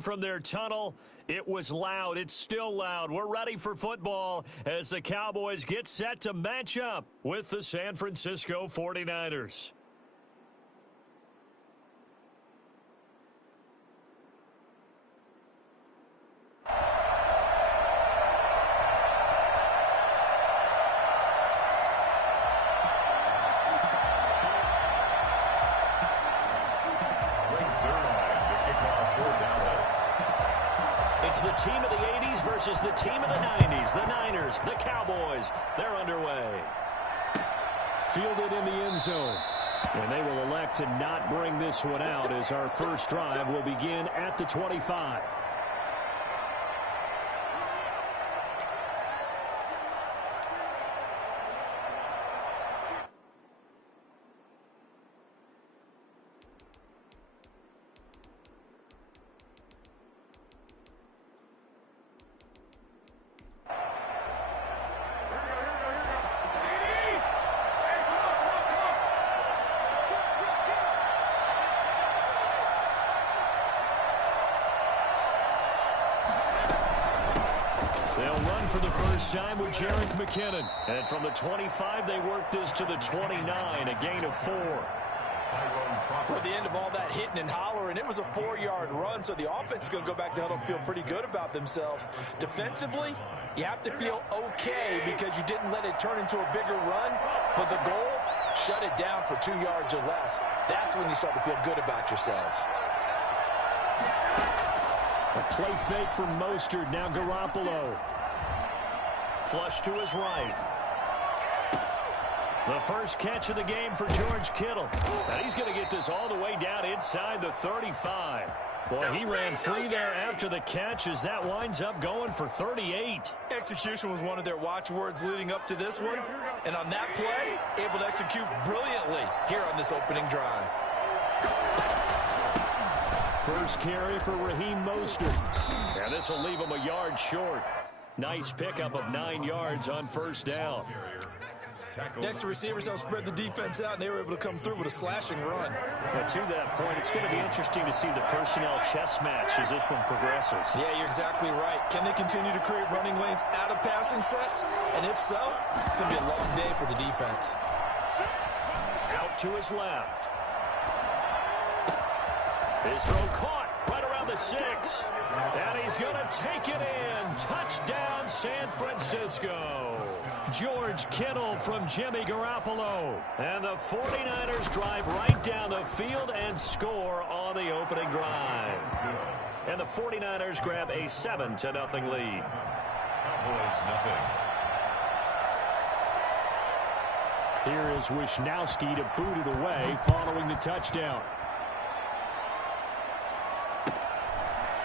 From their tunnel, it was loud. It's still loud. We're ready for football as the Cowboys get set to match up with the San Francisco 49ers. It's the team of the 80s versus the team of the 90s. The Niners, the Cowboys, they're underway. Fielded in the end zone. And they will elect to not bring this one out as our first drive will begin at the 25. They'll run for the first time with Jerick McKinnon. And from the 25, they work this to the 29, a gain of 4. At the end of all that hitting and hollering, it was a 4-yard run, so the offense is going to go back to huddle and feel pretty good about themselves. Defensively, you have to feel okay because you didn't let it turn into a bigger run, but the goal, shut it down for 2 yards or less. That's when you start to feel good about yourselves. A play fake from Mostert, now Garoppolo. Flush to his right. The first catch of the game for George Kittle. And he's going to get this all the way down inside the 35. Boy, he ran free there after the catch as that winds up going for 38. Execution was one of their watchwords leading up to this one. And on that play, able to execute brilliantly here on this opening drive. First carry for Raheem Mostert. And this will leave him a yard short. Nice pickup of 9 yards on first down. Next, the receivers help spread the defense out, and they were able to come through with a slashing run. But to that point, it's going to be interesting to see the personnel chess match as this one progresses. Yeah, you're exactly right. Can they continue to create running lanes out of passing sets? And if so, it's going to be a long day for the defense. Out to his left. His throw caught right around the 6. And he's going to take it in. Touchdown, San Francisco. George Kittle from Jimmy Garoppolo. And the 49ers drive right down the field and score on the opening drive. And the 49ers grab a 7-0 lead. Cowboys nothing. Here is Wishnowski to boot it away following the touchdown.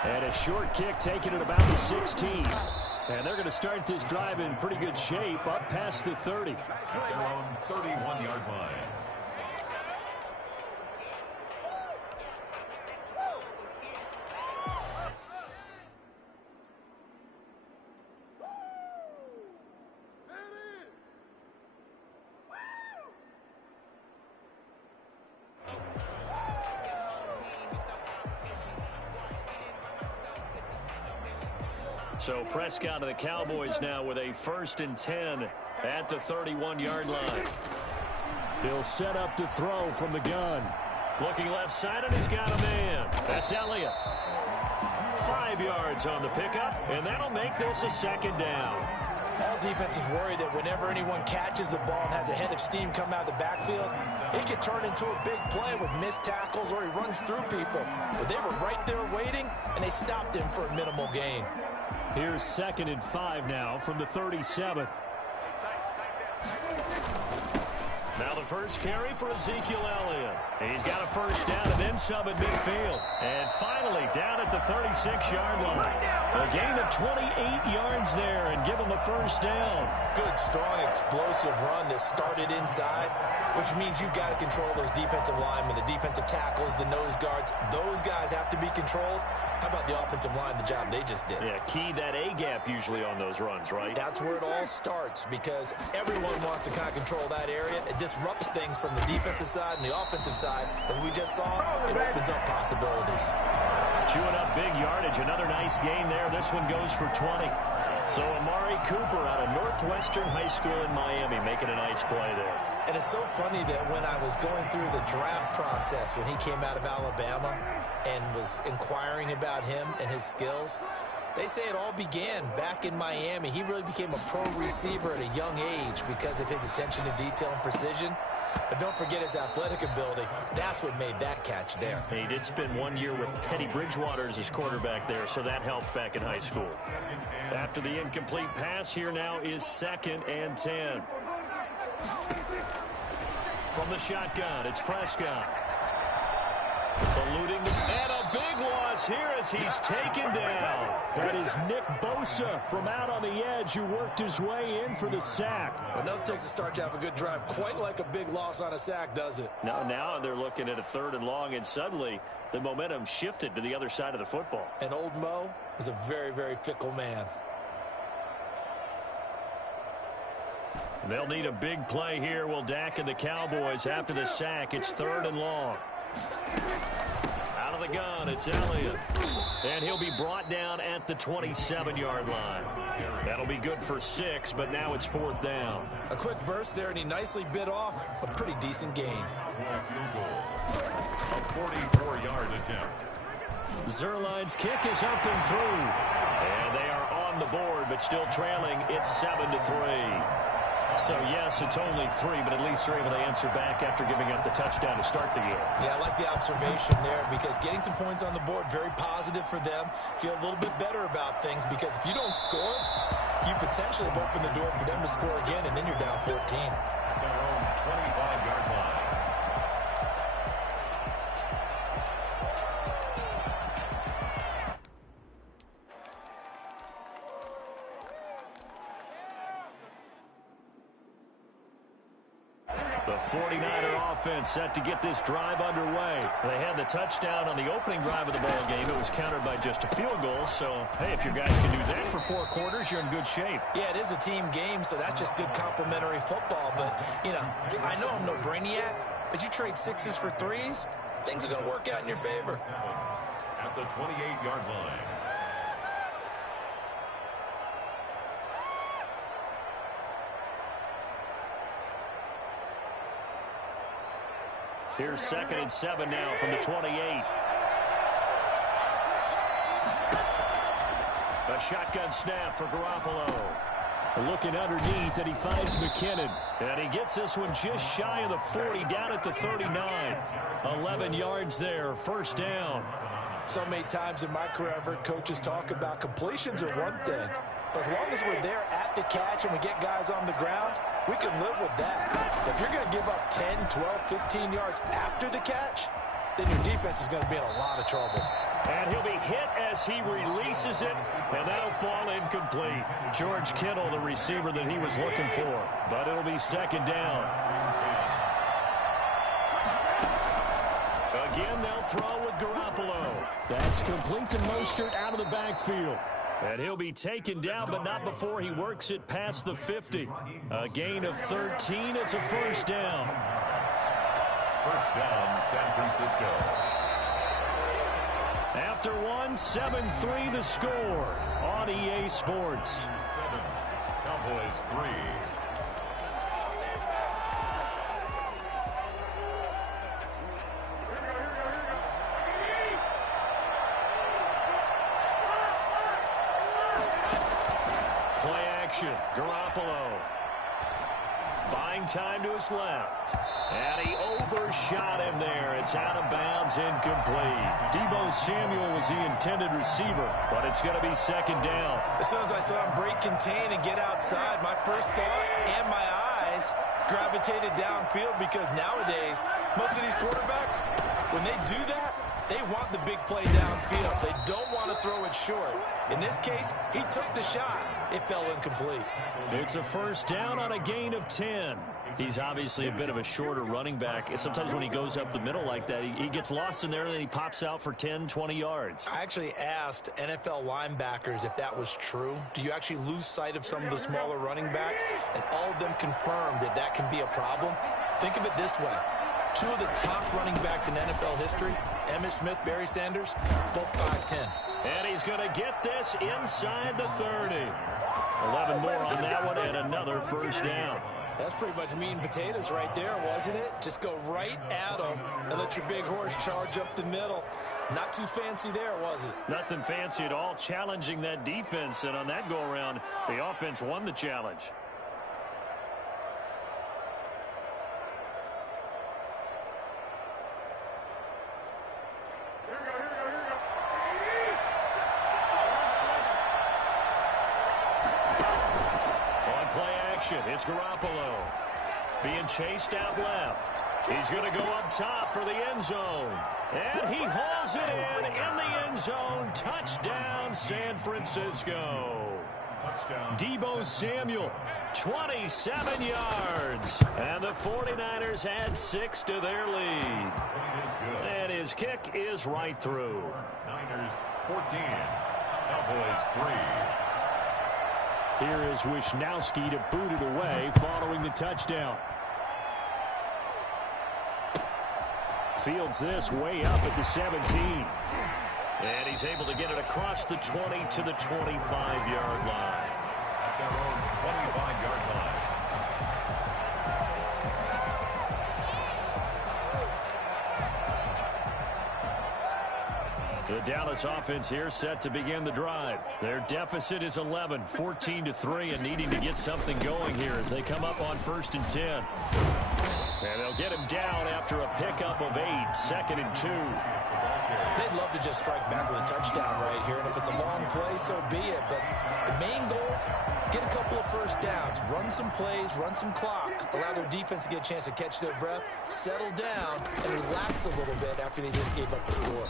And a short kick taken at about the 16. And they're going to start this drive in pretty good shape up past the 30. At their own 31-yard line. So Prescott of the Cowboys now with a 1st and 10 at the 31-yard line. He'll set up to throw from the gun. Looking left side, and he's got a man. That's Elliott. 5 yards on the pickup, and that'll make this a 2nd down. All defenses worry that whenever anyone catches the ball and has a head of steam come out of the backfield, it could turn into a big play with missed tackles or he runs through people. But they were right there waiting, and they stopped him for a minimal gain. Here's 2nd and 5 now from the 37. Now the first carry for Ezekiel Elliott. He's got a first down and then some at midfield. And finally down at the 36-yard line. A gain of 28 yards there and give him the first down. Good, strong, explosive run that started inside, which means you've got to control those defensive linemen, the defensive tackles, the nose guards. Those guys have to be controlled. How about the offensive line, the job they just did? Yeah, key that A-gap usually on those runs, right? That's where it all starts because everyone wants to kind of control that area. It disrupts things from the defensive side and the offensive side. As we just saw, it opens up possibilities. Chewing up big yardage. Another nice gain there. This one goes for 20. So Amari Cooper out of Northwestern High School in Miami making a nice play there. And it's so funny that when I was going through the draft process when he came out of Alabama and was inquiring about him and his skills, they say it all began back in Miami. He really became a pro receiver at a young age because of his attention to detail and precision. But don't forget his athletic ability. That's what made that catch there. He did spend 1 year with Teddy Bridgewater as his quarterback there, so that helped back in high school. After the incomplete pass, here now is 2nd and 10. From the shotgun, it's Prescott. Eluding, and a big loss here as he's taken down. That is Nick Bosa from out on the edge who worked his way in for the sack. Enough takes to start to have a good drive. Quite like a big loss on a sack, does it? Now they're looking at a 3rd and long, and suddenly the momentum shifted to the other side of the football. And old Mo is a very, very fickle man. They'll need a big play here. Will Dak and the Cowboys after the sack. It's 3rd and long. Out of the gun, it's Elliott. And he'll be brought down at the 27-yard line. That'll be good for 6, but now it's 4th down. A quick burst there, and he nicely bit off a pretty decent gain. A 44-yard attempt. Zuerlein's kick is up and through. And they are on the board, but still trailing. It's 7-3. So, yes, it's only 3, but at least they're able to answer back after giving up the touchdown to start the game. Yeah, I like the observation there because getting some points on the board, very positive for them. Feel a little bit better about things because if you don't score, you potentially have opened the door for them to score again, and then you're down 14. At their own 25-yard line. The 49er offense set to get this drive underway. They had the touchdown on the opening drive of the ball game. It was countered by just a field goal. So, hey, if your guys can do that for 4 quarters, you're in good shape. Yeah, it is a team game, so that's just good complimentary football. But, you know, I know I'm no brainiac, but you trade 6s for 3s, things are going to work out in your favor. At the 28-yard line. Here's 2nd and 7 now from the 28. A shotgun snap for Garoppolo. Looking underneath, and he finds McKinnon. And he gets this one just shy of the 40, down at the 39. 11 yards there, 1st down. So many times in my career, I've heard coaches talk about completions are one thing. But as long as we're there at the catch and we get guys on the ground, we can live with that. If you're going to give up 10, 12, 15 yards after the catch, then your defense is going to be in a lot of trouble. And he'll be hit as he releases it, and that'll fall incomplete. George Kittle, the receiver that he was looking for. But it'll be 2nd down. Again, they'll throw with Garoppolo. That's complete to Mostert out of the backfield. And he'll be taken down, but not before he works it past the 50. A gain of 13. It's a 1st down. 1st down, San Francisco. After 7-3 the score on EA Sports. 7, Cowboys 3. Garoppolo buying time to his left, and he overshot him there. It's out of bounds, incomplete. Deebo Samuel was the intended receiver, but it's going to be 2nd down. As soon as I saw him break contain and get outside, my first thought and my eyes gravitated downfield because nowadays most of these quarterbacks, when they do that, they want the big play downfield. They don't want to throw it short. In this case, he took the shot. It fell incomplete. It's a 1st down on a gain of 10. He's obviously a bit of a shorter running back. Sometimes when he goes up the middle like that, he gets lost in there, and then he pops out for 10, 20 yards. I actually asked NFL linebackers if that was true. Do you actually lose sight of some of the smaller running backs? And all of them confirmed that that can be a problem. Think of it this way. 2 of the top running backs in NFL history Emmitt Smith, Barry Sanders, both 5'10". And he's going to get this inside the 30. 11 more on that one and another first down. That's pretty much meat and potatoes right there, wasn't it? Just go right at them and let your big horse charge up the middle. Not too fancy there, was it? Nothing fancy at all, challenging that defense. And on that go-around, the offense won the challenge. It's Garoppolo being chased out left. He's going to go up top for the end zone. And he hauls it in the end zone. Touchdown, San Francisco. Touchdown. Deebo Samuel, 27 yards. And the 49ers add 6 to their lead. And his kick is right through. Niners 14. Cowboys 3. Here is Wishnowski to boot it away following the touchdown. Fields this way up at the 17. And he's able to get it across the 20 to the 25-yard line. At their own 25-yard line. The Dallas offense here set to begin the drive. Their deficit is 11, 14-3, and needing to get something going here as they come up on 1st and 10. And they'll get him down after a pickup of 8, 2nd and 2. They'd love to just strike back with a touchdown right here, and if it's a long play, so be it. But the main goal, get a couple of first downs, run some plays, run some clock, allow their defense to get a chance to catch their breath, settle down, and relax a little bit after they just gave up the score.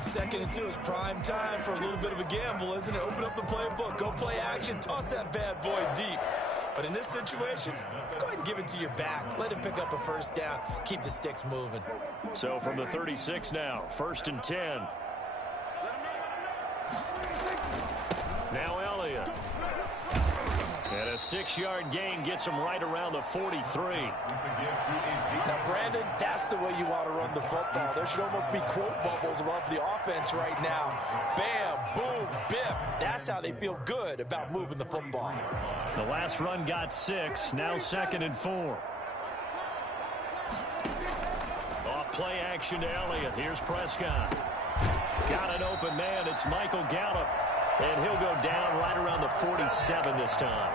2nd and 2 is prime time for a little bit of a gamble, isn't it? Open up the playbook, go play action, toss that bad boy deep. But in this situation, go ahead and give it to your back. Let him pick up a first down. Keep the sticks moving. So from the 36 now, 1st and 10. Now Elliott. And a 6-yard gain gets him right around the 43. Now, Brandon, that's the way you want to run the football. There should almost be quote bubbles above the offense right now. Bam, boom, biff. That's how they feel good about moving the football. The last run got 6, now 2nd and 4. Off play action to Elliott. Here's Prescott. Got an open man. It's Michael Gallup. And he'll go down right around the 47 this time.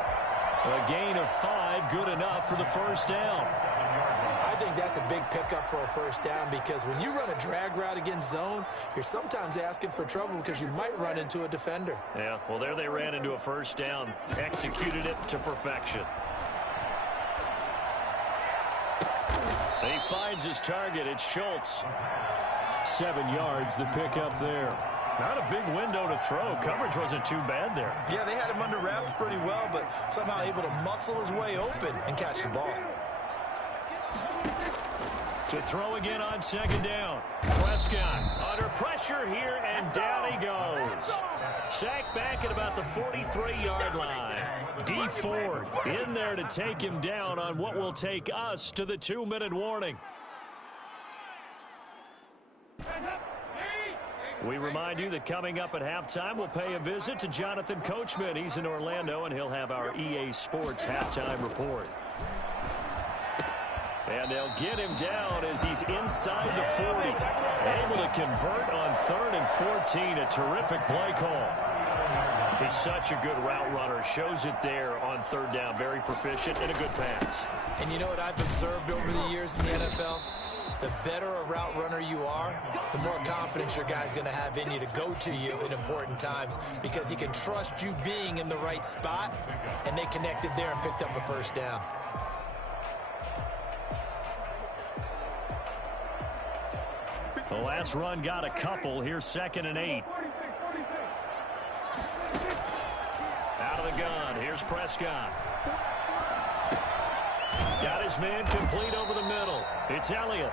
A gain of 5, good enough for the first down. I think that's a big pickup for a first down because when you run a drag route against zone, you're sometimes asking for trouble because you might run into a defender. Yeah, well, there they ran into a first down, executed it to perfection. He finds his target. It's Schultz. 7 yards, the pickup there. Not a big window to throw. Coverage wasn't too bad there. Yeah, they had him under wraps pretty well, but somehow able to muscle his way open and catch the ball. To throw again on 2nd down. Prescott under pressure here, and down he goes. Sacked back at about the 43-yard line. Dee Ford in there to take him down on what will take us to the 2-minute warning. We remind you that coming up at halftime, we'll pay a visit to Jonathan Coachman. He's in Orlando, and he'll have our EA Sports halftime report. And they'll get him down as he's inside the 40. Able to convert on 3rd and 14. A terrific play call. He's such a good route runner. Shows it there on 3rd down. Very proficient and a good pass. And you know what I've observed over the years in the NFL? The better a route runner you are, the more confidence your guy's going to have in you to go to you in important times because he can trust you being in the right spot, and they connected there and picked up a first down. The last run got a couple. Here's 2nd and 8. Out of the gun. Here's Prescott. Got his man complete over the middle. It's Elliott.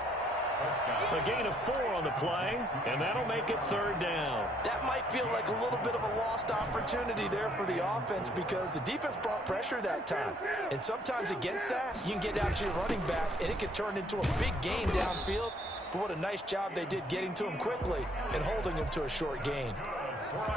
A gain of 4 on the play, and that'll make it 3rd down. That might feel like a little bit of a lost opportunity there for the offense because the defense brought pressure that time. And sometimes against that, you can get out to your running back, and it can turn into a big gain downfield. but what a nice job they did getting to him quickly and holding him to a short gain.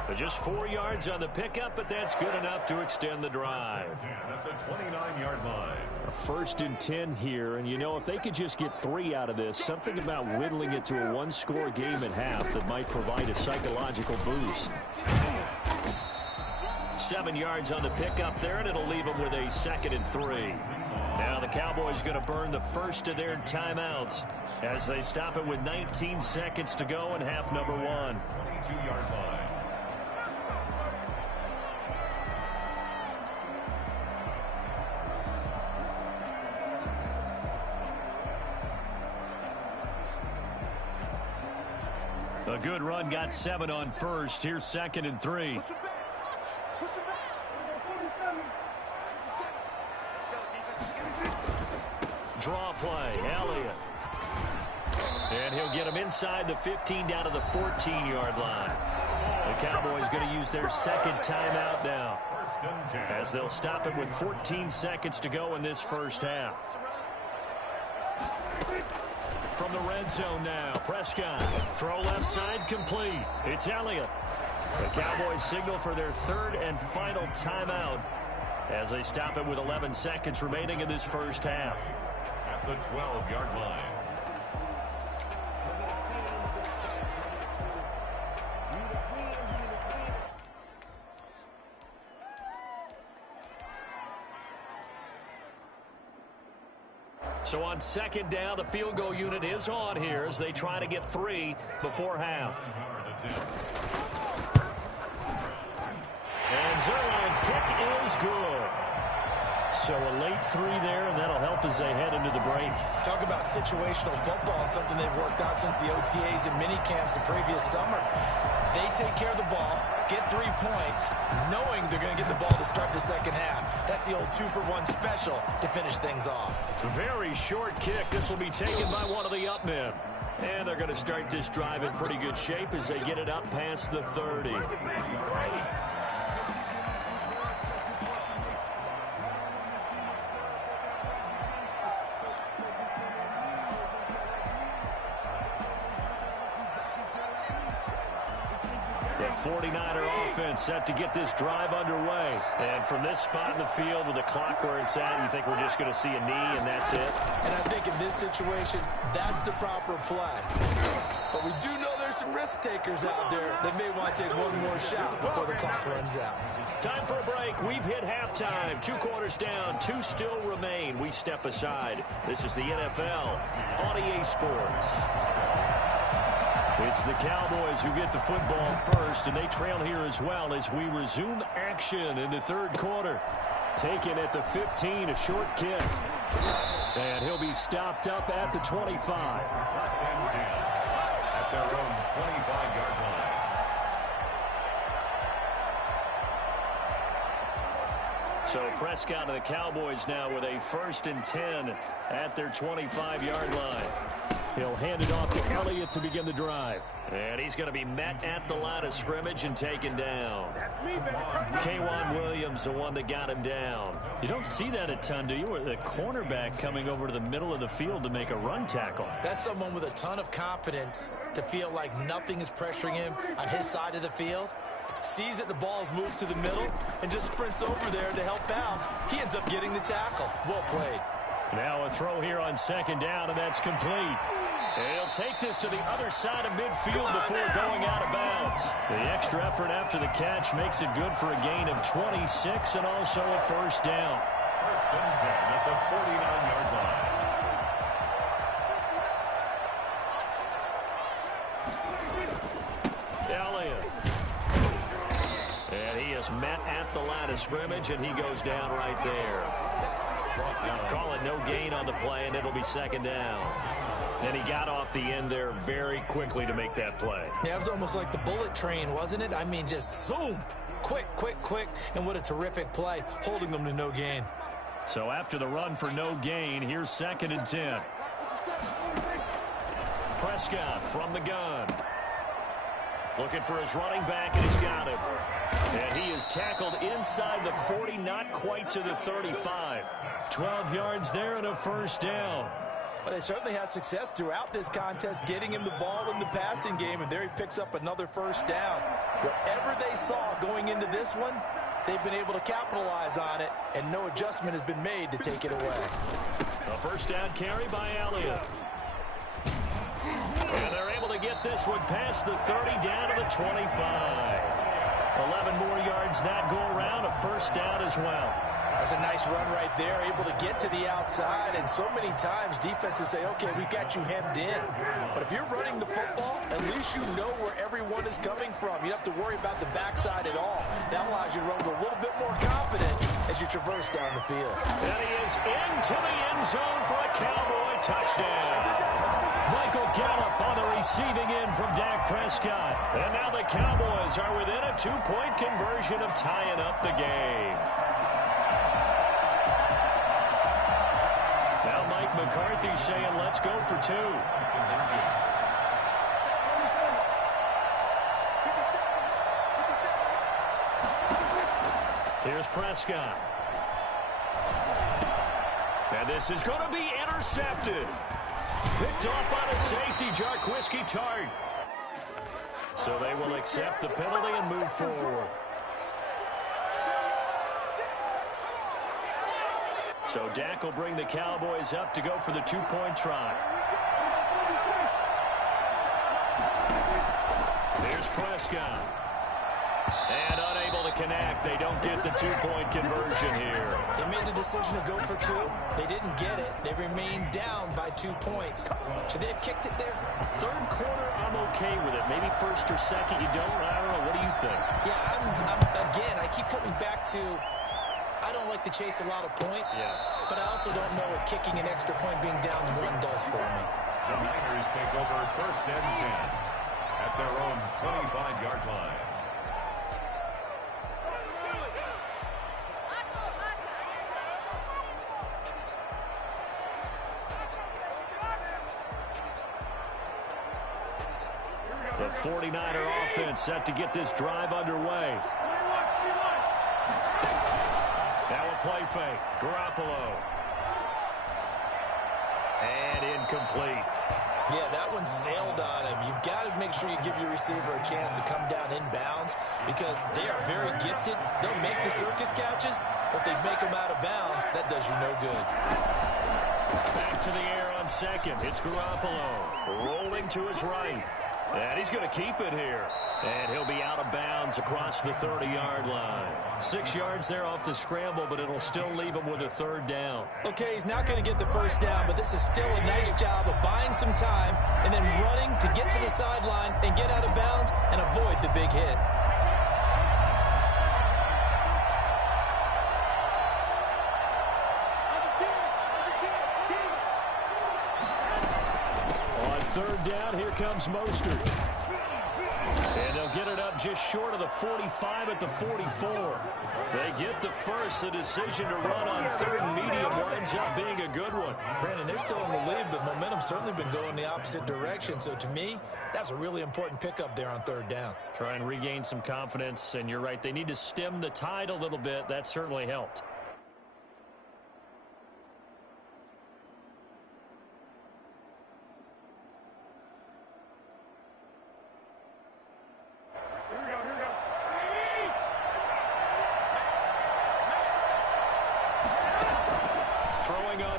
But just 4 yards on the pickup, but that's good enough to extend the drive. At the 29-yard line. A 1st and 10 here, and you know, if they could just get 3 out of this, something about whittling it to a one-score game at half that might provide a psychological boost. 7 yards on the pickup there, and it'll leave them with a 2nd and 3. Now the Cowboys going to burn the first of their timeouts as they stop it with 19 seconds to go in half number 1. 22-yard line. A good run, got 7 on first. Here's 2nd and 3. Draw play, Elliott. And he'll get him inside the 15 down to the 14-yard line. The Cowboys going to use their 2nd timeout now as they'll stop it with 14 seconds to go in this first half. From the red zone now, Prescott. Throw left side complete. It's Elliott. The Cowboys signal for their 3rd and final timeout as they stop it with 11 seconds remaining in this first half. At the 12-yard line. So on 2nd down, the field goal unit is on here as they try to get 3 before half. And Zuerlein's kick is good. So a late 3 there, and that'll help as they head into the break. Talk about situational football and something they've worked out since the OTAs and mini camps the previous summer. They take care of the ball, get 3 points, knowing they're going to get the ball to start the second half. That's the old 2-for-1 special to finish things off. Very short kick. This will be taken by one of the up men. And they're going to start this drive in pretty good shape as they get it up past the 30. The 49er offense set to get this drive underway. And from this spot in the field with the clock where it's at, you think we're just going to see a knee and that's it? And I think in this situation, that's the proper play. But we do know there's some risk takers out there that may want to take one more shot before the clock runs out. Time for a break. We've hit halftime. 2 quarters down. 2 still remain. We step aside. This is the NFL on EA Sports. It's the Cowboys who get the football first, and they trail here as well as we resume action in the 3rd quarter. Taken at the 15, a short kick. And he'll be stopped up at the 25. 1st and 10 at their own 25-yard line. So Prescott and the Cowboys now with a 1st and 10 at their 25-yard line. He'll hand it off to Elliott to begin the drive. And he's going to be met at the line of scrimmage and taken down. K'Waun Williams, the one that got him down. You don't see that a ton, do you? The cornerback coming over to the middle of the field to make a run tackle. That's someone with a ton of confidence to feel like nothing is pressuring him on his side of the field. Sees that the ball's moved to the middle and just sprints over there to help out. He ends up getting the tackle. Well played. Now a throw here on 2nd down, and that's complete. And he'll take this to the other side of midfield before going out of bounds. The extra effort after the catch makes it good for a gain of 26 and also a 1st down. 1st and 10 at the 49-yard line. Elliott. And he is met at the line of scrimmage, and he goes down right there. Call it no gain on the play, and it'll be 2nd down. And he got off the end there very quickly to make that play. Yeah, it was almost like the bullet train, wasn't it? I mean, just zoom. Quick, quick, quick. And what a terrific play, holding them to no gain. So after the run for no gain, here's 2nd and 10. Prescott from the gun. Looking for his running back, and he's got him. And he is tackled inside the 40, not quite to the 35. 12 yards there and a 1st down. Well, they certainly had success throughout this contest, getting him the ball in the passing game, and there he picks up another first down. Whatever they saw going into this one, they've been able to capitalize on it, and no adjustment has been made to take it away. A first down carry by Elliott. And they're able to get this one past the 30 down to the 25. 11 more yards that go around, a first down as well. That's a nice run right there, able to get to the outside, and so many times defenses say, okay, we've got you hemmed in. But if you're running the football, at least you know where everyone is coming from. You don't have to worry about the backside at all. That allows you to run with a little bit more confidence as you traverse down the field. And he is into the end zone for a Cowboy touchdown. Michael Gallup on the receiving end from Dak Prescott. And now the Cowboys are within a 2-point conversion of tying up the game. Now Mike McCarthy saying, let's go for 2. Here's Prescott. And this is going to be intercepted. Picked off by the safety, Jarquiski Tart. So they will accept the penalty and move forward. So Dak will bring the Cowboys up to go for the 2-point try. Here's Prescott. And unable to connect. They don't get the 2-point conversion here. They made the decision to go for 2. They didn't get it. They remained down by 2 points. Should they have kicked it there? Third quarter, I'm okay with it. Maybe first or second, you don't. I don't know. What do you think? Yeah, again, I keep coming back to, I don't like to chase a lot of points, but I also don't know what kicking an extra point being down 1 does for me. The Niners take over first and 10 at their own 25-yard line. The 49er offense set to get this drive underway. Now a play fake. Garoppolo. And incomplete. Yeah, that one sailed on him. You've got to make sure you give your receiver a chance to come down inbounds because they are very gifted. They'll make the circus catches, but they make them out of bounds. That does you no good. Back to the air on second. It's Garoppolo rolling to his right. And he's going to keep it here. And he'll be out of bounds across the 30-yard line. 6 yards there off the scramble, but it'll still leave him with a third down. Okay, he's not going to get the first down, but this is still a nice job of buying some time and then running to get to the sideline and get out of bounds and avoid the big hit. Third down, here comes Mostert. And they'll get it up just short of the 45 at the 44. They get the first. The decision to run on third and medium winds up being a good one. Brandon, they're still in the lead, but momentum's certainly been going the opposite direction. So to me, that's a really important pickup there on third down. Try and regain some confidence, and you're right. They need to stem the tide a little bit. That certainly helped.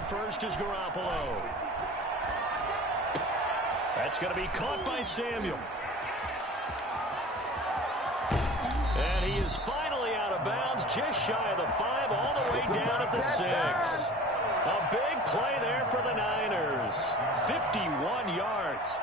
First is Garoppolo. That's going to be caught by Samuel. And he is finally out of bounds, just shy of the 5, all the way down at the 6. A big play there for the Niners. 51 yards.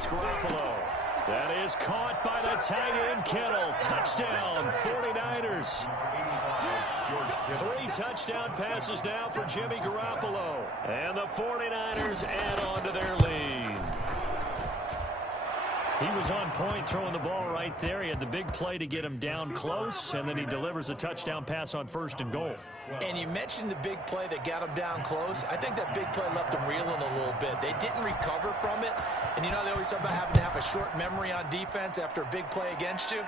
Garoppolo. That is caught by the tight end Kittle. Touchdown, 49ers. 3 touchdown passes now for Jimmy Garoppolo. And the 49ers add on to their lead. He was on point throwing the ball right there. He had the big play to get him down close, and then he delivers a touchdown pass on 1st and goal. And you mentioned the big play that got him down close. I think that big play left him reeling a little bit. They didn't recover from it. And you know they always talk about having to have a short memory on defense after a big play against you.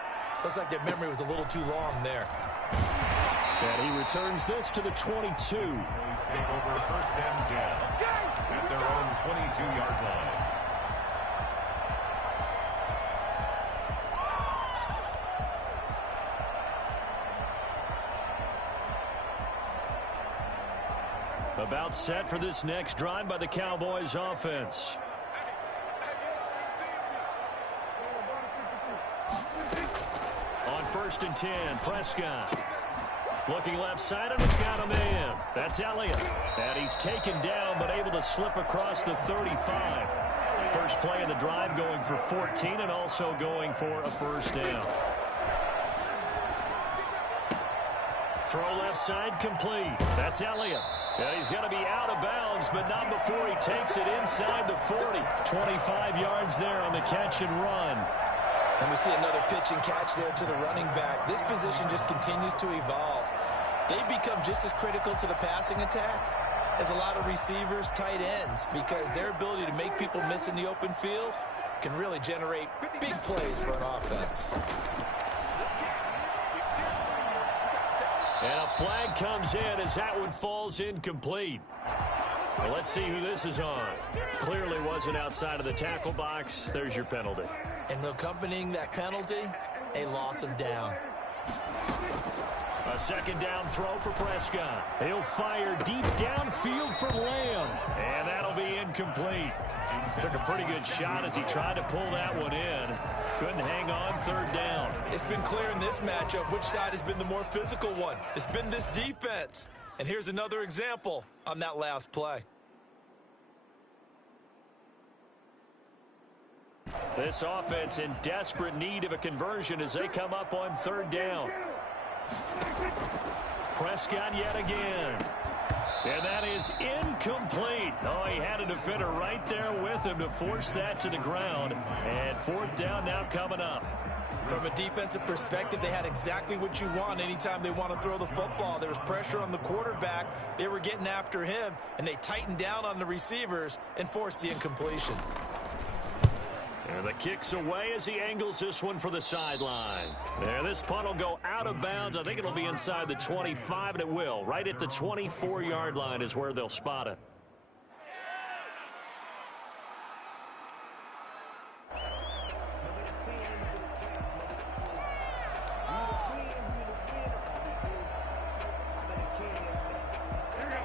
Looks like their memory was a little too long there. And he returns this to the 22. Please take over 1st and 10 at their own 22-yard line. About set for this next drive by the Cowboys offense. On 1st and 10, Prescott. Looking left side, and he's got a man. That's Elliott. And he's taken down, but able to slip across the 35. First play of the drive going for 14 and also going for a 1st down. Throw left side complete. That's Elliott. And he's going to be out of bounds, but not before he takes it inside the 40. 25 yards there on the catch and run. And we see another pitch and catch there to the running back. This position just continues to evolve. They become just as critical to the passing attack as a lot of receivers, tight ends, because their ability to make people miss in the open field can really generate big plays for an offense. And a flag comes in as that one falls incomplete. Well, let's see who this is on. Clearly wasn't outside of the tackle box. There's your penalty. And accompanying that penalty, a loss of down. A 2nd down throw for Prescott. He'll fire deep downfield for Lamb. And that'll be incomplete. Took a pretty good shot as he tried to pull that one in. Couldn't hang on 3rd down. It's been clear in this matchup which side has been the more physical one. It's been this defense. And here's another example on that last play. This offense in desperate need of a conversion as they come up on 3rd down. Prescott yet again. And that is incomplete. Oh, he had a defender right there with him to force that to the ground. And 4th down now coming up. From a defensive perspective, they had exactly what you want anytime they want to throw the football. There was pressure on the quarterback. They were getting after him, and they tightened down on the receivers and forced the incompletion. And the kick's away as he angles this one for the sideline. There, this punt will go out of bounds. I think it'll be inside the 25, and it will. Right at the 24-yard line is where they'll spot it.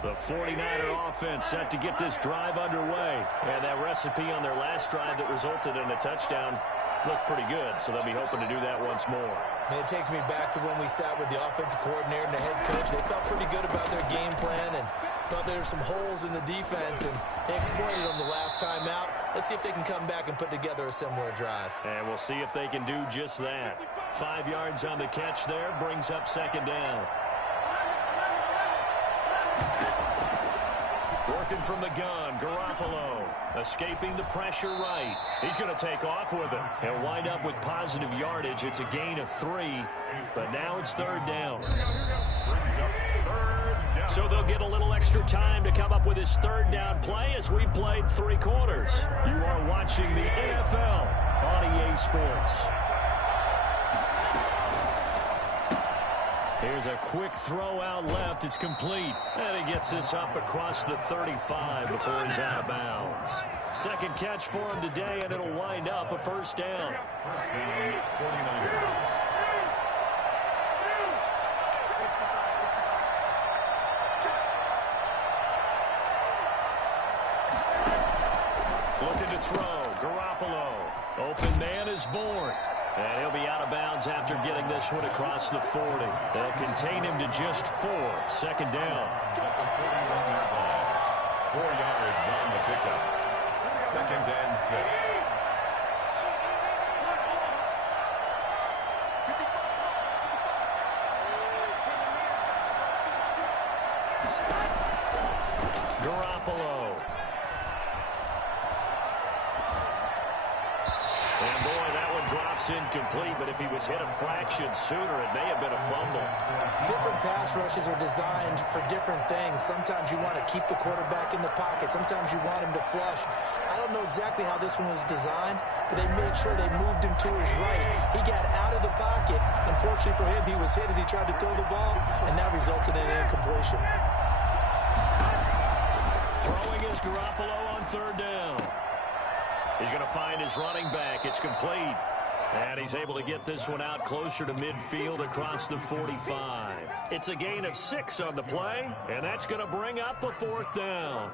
The 49er offense set to get this drive underway. And that recipe on their last drive that resulted in a touchdown looked pretty good, so they'll be hoping to do that once more. And it takes me back to when we sat with the offensive coordinator and the head coach. They felt pretty good about their game plan and thought there were some holes in the defense, and they exploited them the last time out. Let's see if they can come back and put together a similar drive. And we'll see if they can do just that. 5 yards on the catch there, brings up 2nd down. Working from the gun, Garoppolo. Escaping the pressure right. He's going to take off with it. He'll wind up with positive yardage. It's a gain of 3, but now it's 3rd down. So they'll get a little extra time to come up with his 3rd down play as we've played 3 quarters. You are watching the NFL on EA Sports. Here's a quick throw out left. It's complete. And he gets this up across the 35 before he's out of bounds. 2nd catch for him today, and it'll wind up a 1st down. 49ers. Looking to throw. Garoppolo. Open man is born. And he'll be out of bounds after getting this one across the 40. They'll contain him to just 4. 2nd down. 4 yards on the pickup. 2nd and 6. Garoppolo. And boy, drops incomplete, but if he was hit a fraction sooner, it may have been a fumble. Different pass rushes are designed for different things. Sometimes you want to keep the quarterback in the pocket. Sometimes you want him to flush. I don't know exactly how this one was designed, but they made sure they moved him to his right. He got out of the pocket. Unfortunately for him, he was hit as he tried to throw the ball, and that resulted in an incompletion. Throwing is Garoppolo on third down. He's going to find his running back. It's complete. And he's able to get this one out closer to midfield across the 45. It's a gain of 6 on the play, and that's going to bring up a 4th down.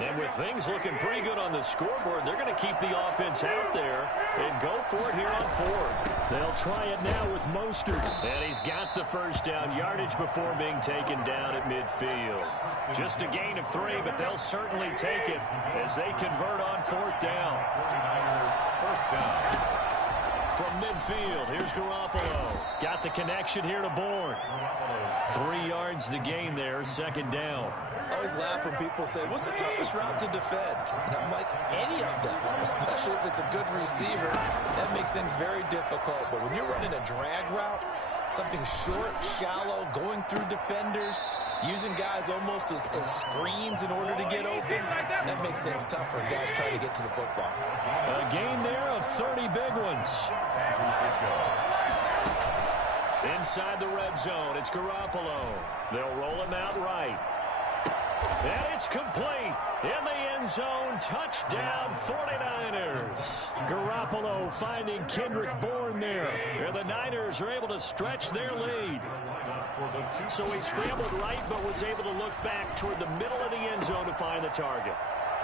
And with things looking pretty good on the scoreboard, they're going to keep the offense out there and go for it here on 4th. They'll try it now with Mostert. And he's got the first down yardage before being taken down at midfield. Just a gain of 3, but they'll certainly take it as they convert on 4th down. First down. From midfield, here's Garoppolo. Got the connection here to Bourne. 3 yards the gain there, 2nd down. I always laugh when people say, what's the toughest route to defend? And I'm like, any of them, especially if it's a good receiver. That makes things very difficult. But when you're running a drag route, something short, shallow, going through defenders, using guys almost as screens in order to get open, that makes things tough for guys trying to get to the football. A gain there of 30 big ones. Inside the red zone, it's Garoppolo. They'll roll him out right. And it's complete. In the end zone, touchdown 49ers. Garoppolo finding Kendrick Bourne there. And the Niners are able to stretch their lead. So he scrambled right, but was able to look back toward the middle of the end zone to find the target.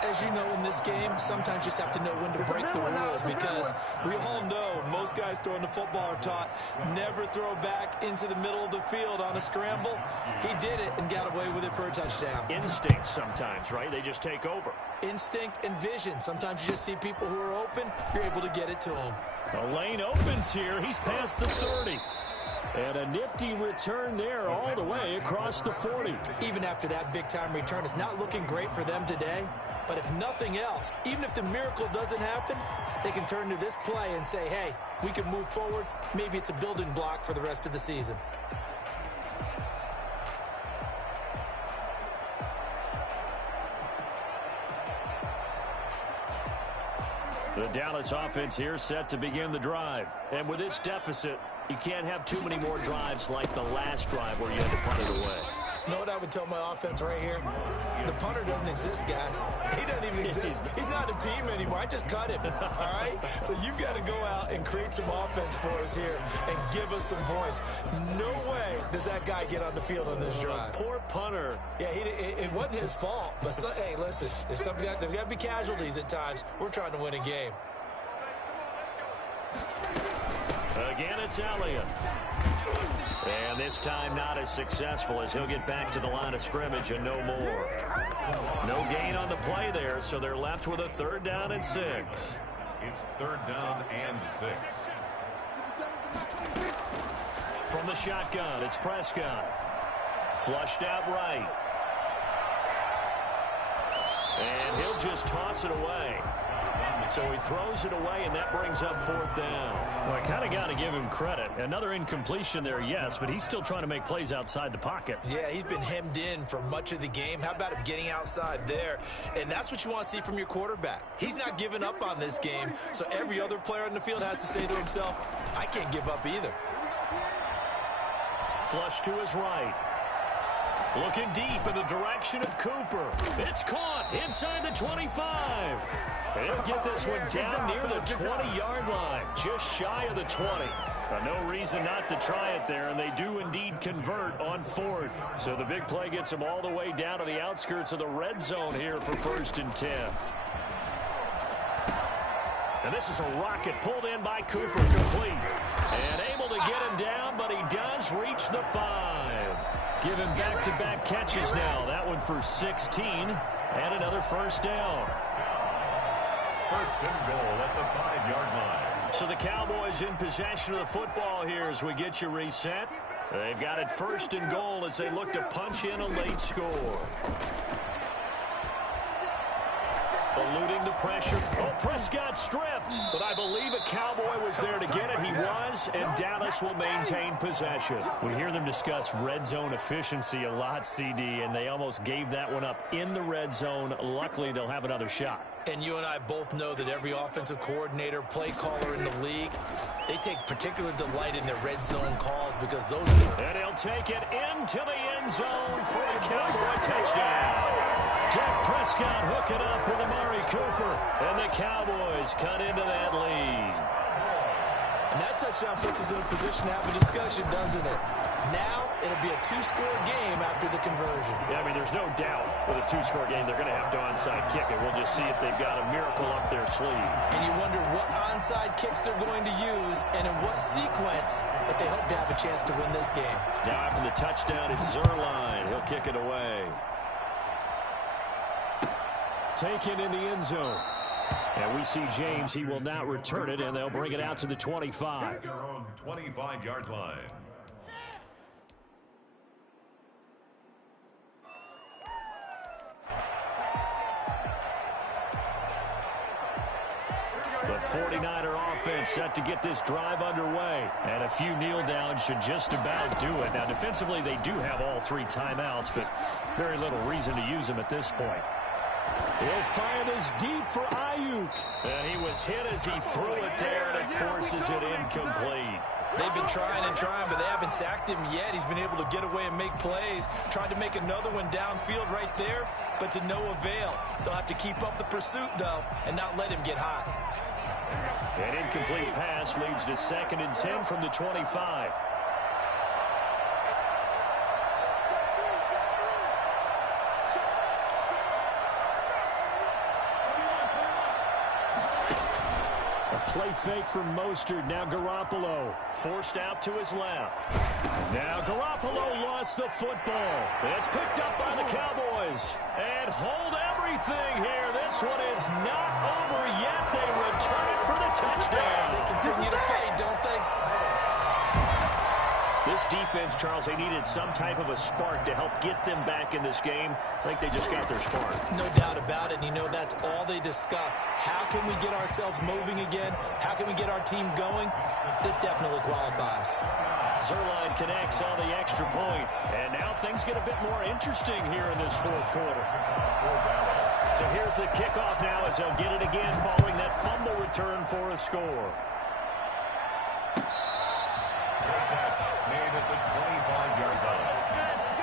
As you know, in this game, sometimes you just have to know when to break the rules, because we all know most guys throwing the football are taught never throw back into the middle of the field on a scramble. He did it and got away with it for a touchdown. Instinct sometimes, right? They just take over. Instinct and vision. Sometimes you just see people who are open, you're able to get it to them. The lane opens here. He's past the 30. And a nifty return there all the way across the 40. Even after that big-time return, it's not looking great for them today. But if nothing else, even if the miracle doesn't happen, they can turn to this play and say, hey, we can move forward. Maybe it's a building block for the rest of the season. The Dallas offense here set to begin the drive. And with this deficit, you can't have too many more drives like the last drive where you had to punt it away. You know what I would tell my offense right here? The punter doesn't exist, guys. He doesn't even exist. He's not a team anymore. I just cut him, all right? So you've got to go out and create some offense for us here and give us some points. No way does that guy get on the field on this drive. Poor punter. Yeah, it wasn't his fault. But, hey, listen, there's got to be casualties at times. We're trying to win a game. Again, it's Elliott. And this time not as successful as he'll get back to the line of scrimmage and no more. No gain on the play there, so they're left with a 3rd down and 6. It's 3rd down and 6. From the shotgun, it's Prescott. Flushed out right. And he'll just toss it away. So he throws it away, and that brings up 4th down. Well, I kind of got to give him credit. Another incompletion there, yes, but he's still trying to make plays outside the pocket. Yeah, he's been hemmed in for much of the game. How about him getting outside there? And that's what you want to see from your quarterback. He's not giving up on this game, so every other player on the field has to say to himself, I can't give up either. Flush to his right. Looking deep in the direction of Cooper. It's caught inside the 25. He'll get this one down near the 20-yard line, just shy of the 20. No reason not to try it there, and they do indeed convert on 4th. So the big play gets them all the way down to the outskirts of the red zone here for 1st and 10. And this is a rocket pulled in by Cooper, complete. And able to get him down, but he does reach the 5. Give him back-to-back catches now. That one for 16, and another 1st down. 1st and goal at the 5-yard line. So the Cowboys in possession of the football here as we get you reset. They've got it 1st and goal as they look to punch in a late score. Eluding the pressure. Oh, Prescott stripped. But I believe a Cowboy was there to get it. He was, and Dallas will maintain possession. We hear them discuss red zone efficiency a lot, CD, and they almost gave that one up in the red zone. Luckily, they'll have another shot. And you and I both know that every offensive coordinator, play caller in the league, they take particular delight in their red zone calls because those are... And he'll take it into the end zone for a Cowboy touchdown. Dak Prescott hook it up with Amari Cooper, and the Cowboys cut into that lead. And that touchdown puts us in a position to have a discussion, doesn't it? Now, it'll be a 2-score game after the conversion. Yeah, I mean, there's no doubt with a 2-score game, they're going to have to onside kick it. We'll just see if they've got a miracle up their sleeve. And you wonder what onside kicks they're going to use and in what sequence if they hope to have a chance to win this game. Now after the touchdown, it's Zuerlein. He'll kick it away. Taken in the end zone. And we see James. He will not return it, and they'll bring it out to the 25. At their own 25-yard line. The 49er offense set to get this drive underway. And a few kneel downs should just about do it. Now, defensively, they do have all 3 timeouts, but very little reason to use them at this point. He'll fire this deep for Ayuk. And he was hit as he threw it there, and it forces it incomplete. They've been trying and trying, but they haven't sacked him yet. He's been able to get away and make plays. Tried to make another one downfield right there, but to no avail. They'll have to keep up the pursuit, though, and not let him get hot. An incomplete pass leads to 2nd and 10 from the 25. Play fake from Mostert. Now Garoppolo forced out to his left. Now Garoppolo lost the football. It's picked up by the Cowboys. And hold everything here. This one is not over yet. They return it for the touchdown. They continue to fade, don't they? This defense, Charles, they needed some type of a spark to help get them back in this game. I think they just got their spark. No doubt about it. And you know that's all they discussed. How can we get ourselves moving again? How can we get our team going? This definitely qualifies. Zuerlein connects on the extra point. And now things get a bit more interesting here in this 4th quarter. So here's the kickoff now as they'll get it again following that fumble return for a score. Made at the 25-yard line.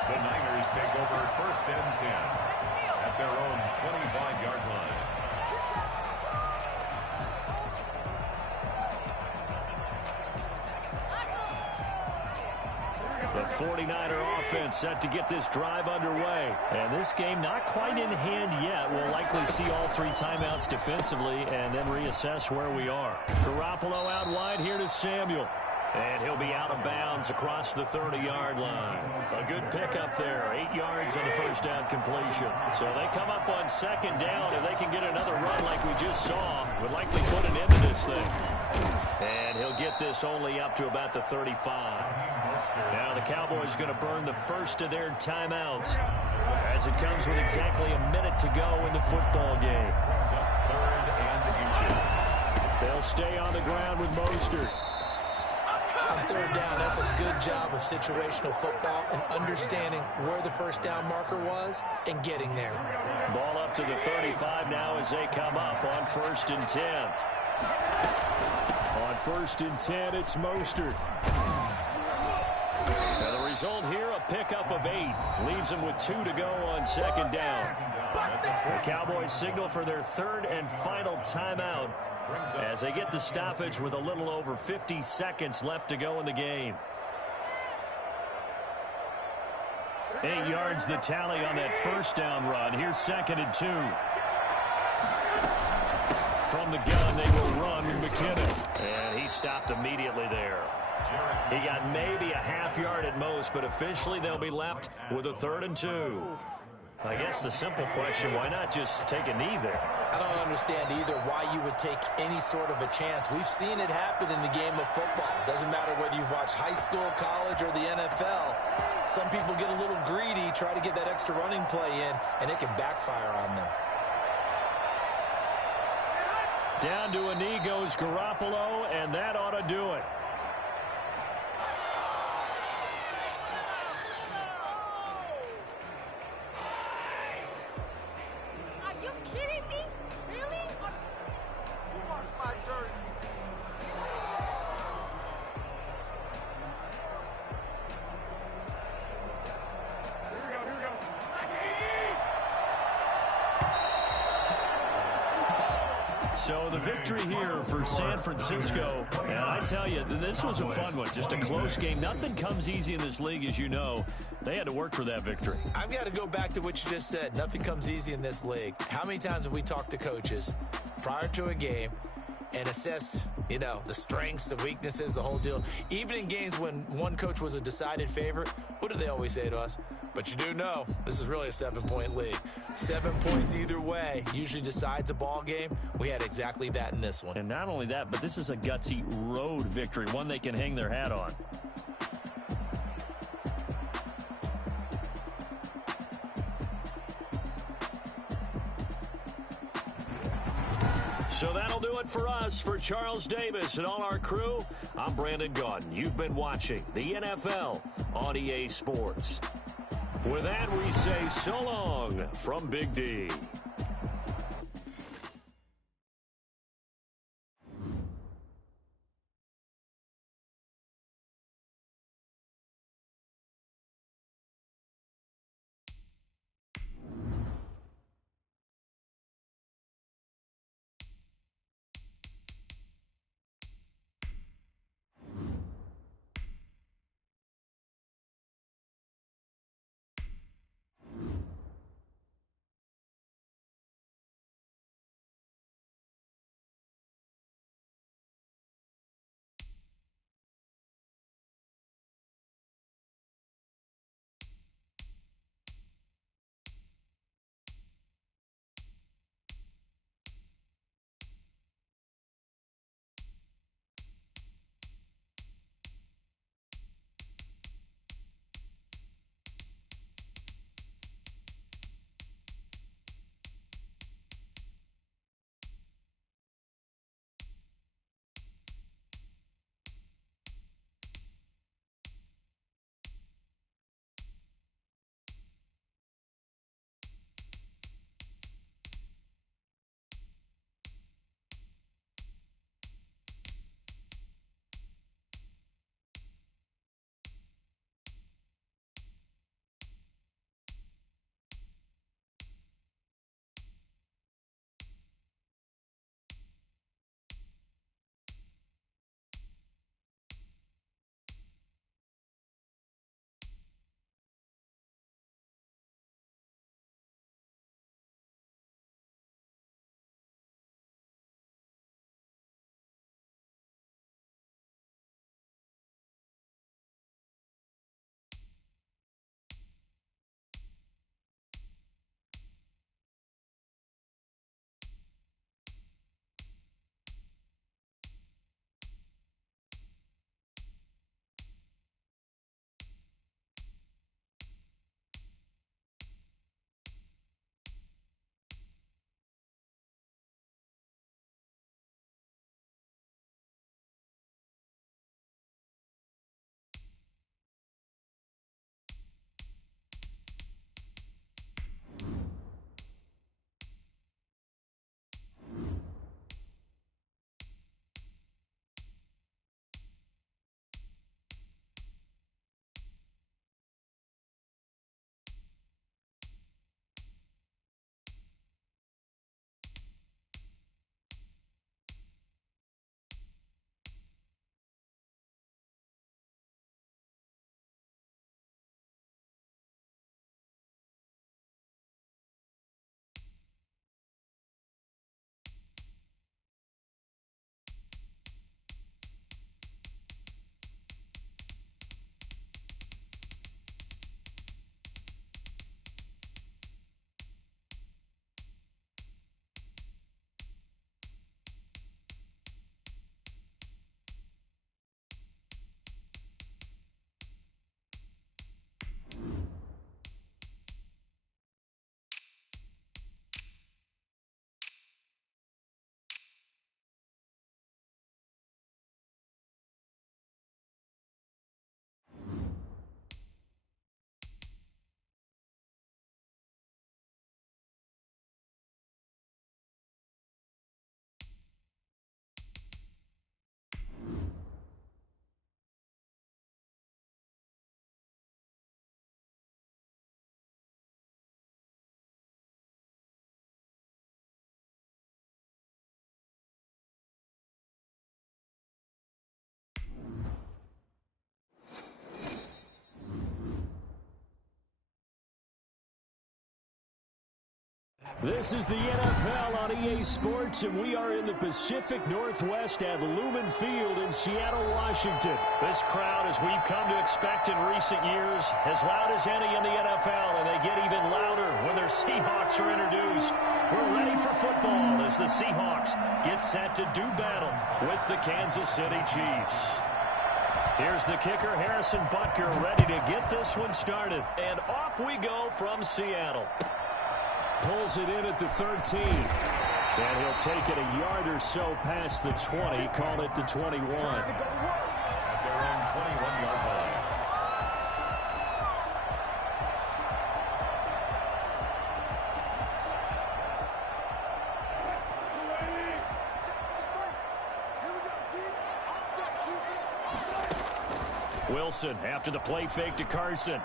The Niners take over 1st and 10 at their own 25-yard line. The 49er offense set to get this drive underway. And this game not quite in hand yet. We'll likely see all 3 timeouts defensively and then reassess where we are. Garoppolo out wide here to Samuel. And he'll be out of bounds across the 30-yard line. A good pickup there. 8 yards on the first down completion. So they come up on 2nd down. If they can get another run like we just saw, would likely put an end to this thing. And he'll get this only up to about the 35. Now the Cowboys going to burn the first of their timeouts as it comes with exactly a minute to go in the football game. They'll stay on the ground with Mostert. On 3rd down, that's a good job of situational football and understanding where the first down marker was and getting there. Ball up to the 35 now as they come up on 1st and 10. On 1st and 10, it's Mostert. Now the result here, a pickup of 8. Leaves them with 2 to go on 2nd down. The Cowboys signal for their 3rd and final timeout as they get the stoppage with a little over 50 seconds left to go in the game. 8 yards the tally on that first down run. Here's 2nd and 2. From the gun, they will run McKinnon. And he stopped immediately there. He got maybe a half yard at most, but officially they'll be left with a 3rd and 2. I guess the simple question, why not just take a knee there? I don't understand either why you would take any sort of a chance. We've seen it happen in the game of football. Doesn't matter whether you've watched high school, college, or the NFL. Some people get a little greedy, try to get that extra running play in, and it can backfire on them. Down to a knee goes Garoppolo, and that ought to do it. Are you kidding me? Really? You want my jersey? Here we go. So the victory here for San Francisco. And I tell you, this was a fun one. Just a close game. Nothing comes easy in this league, as you know. They had to work for that victory. I've got to go back to what you just said. Nothing comes easy in this league. How many times have we talked to coaches prior to a game and assessed, you know, the strengths, the weaknesses, the whole deal? Even in games when one coach was a decided favorite, what do they always say to us? But you do know this is really a 7-point league. 7 points either way usually decides a ball game. We had exactly that in this one. And not only that, but this is a gutsy road victory, one they can hang their hat on. So that'll do it for us. For Charles Davis and all our crew, I'm Brandon Gaudin. You've been watching the NFL on EA Sports. With that, we say so long from Big D. This is the NFL on EA Sports, and we are in the Pacific Northwest at Lumen Field in Seattle, Washington. This crowd, as we've come to expect in recent years, as loud as any in the NFL, and they get even louder when their Seahawks are introduced. We're ready for football as the Seahawks get set to do battle with the Kansas City Chiefs. Here's the kicker, Harrison Butker, ready to get this one started. And off we go from Seattle. Pulls it in at the 13. And he'll take it a yard or so past the 20, call it the 21. At their own 21-yard line. Wilson after the play fake to Carson.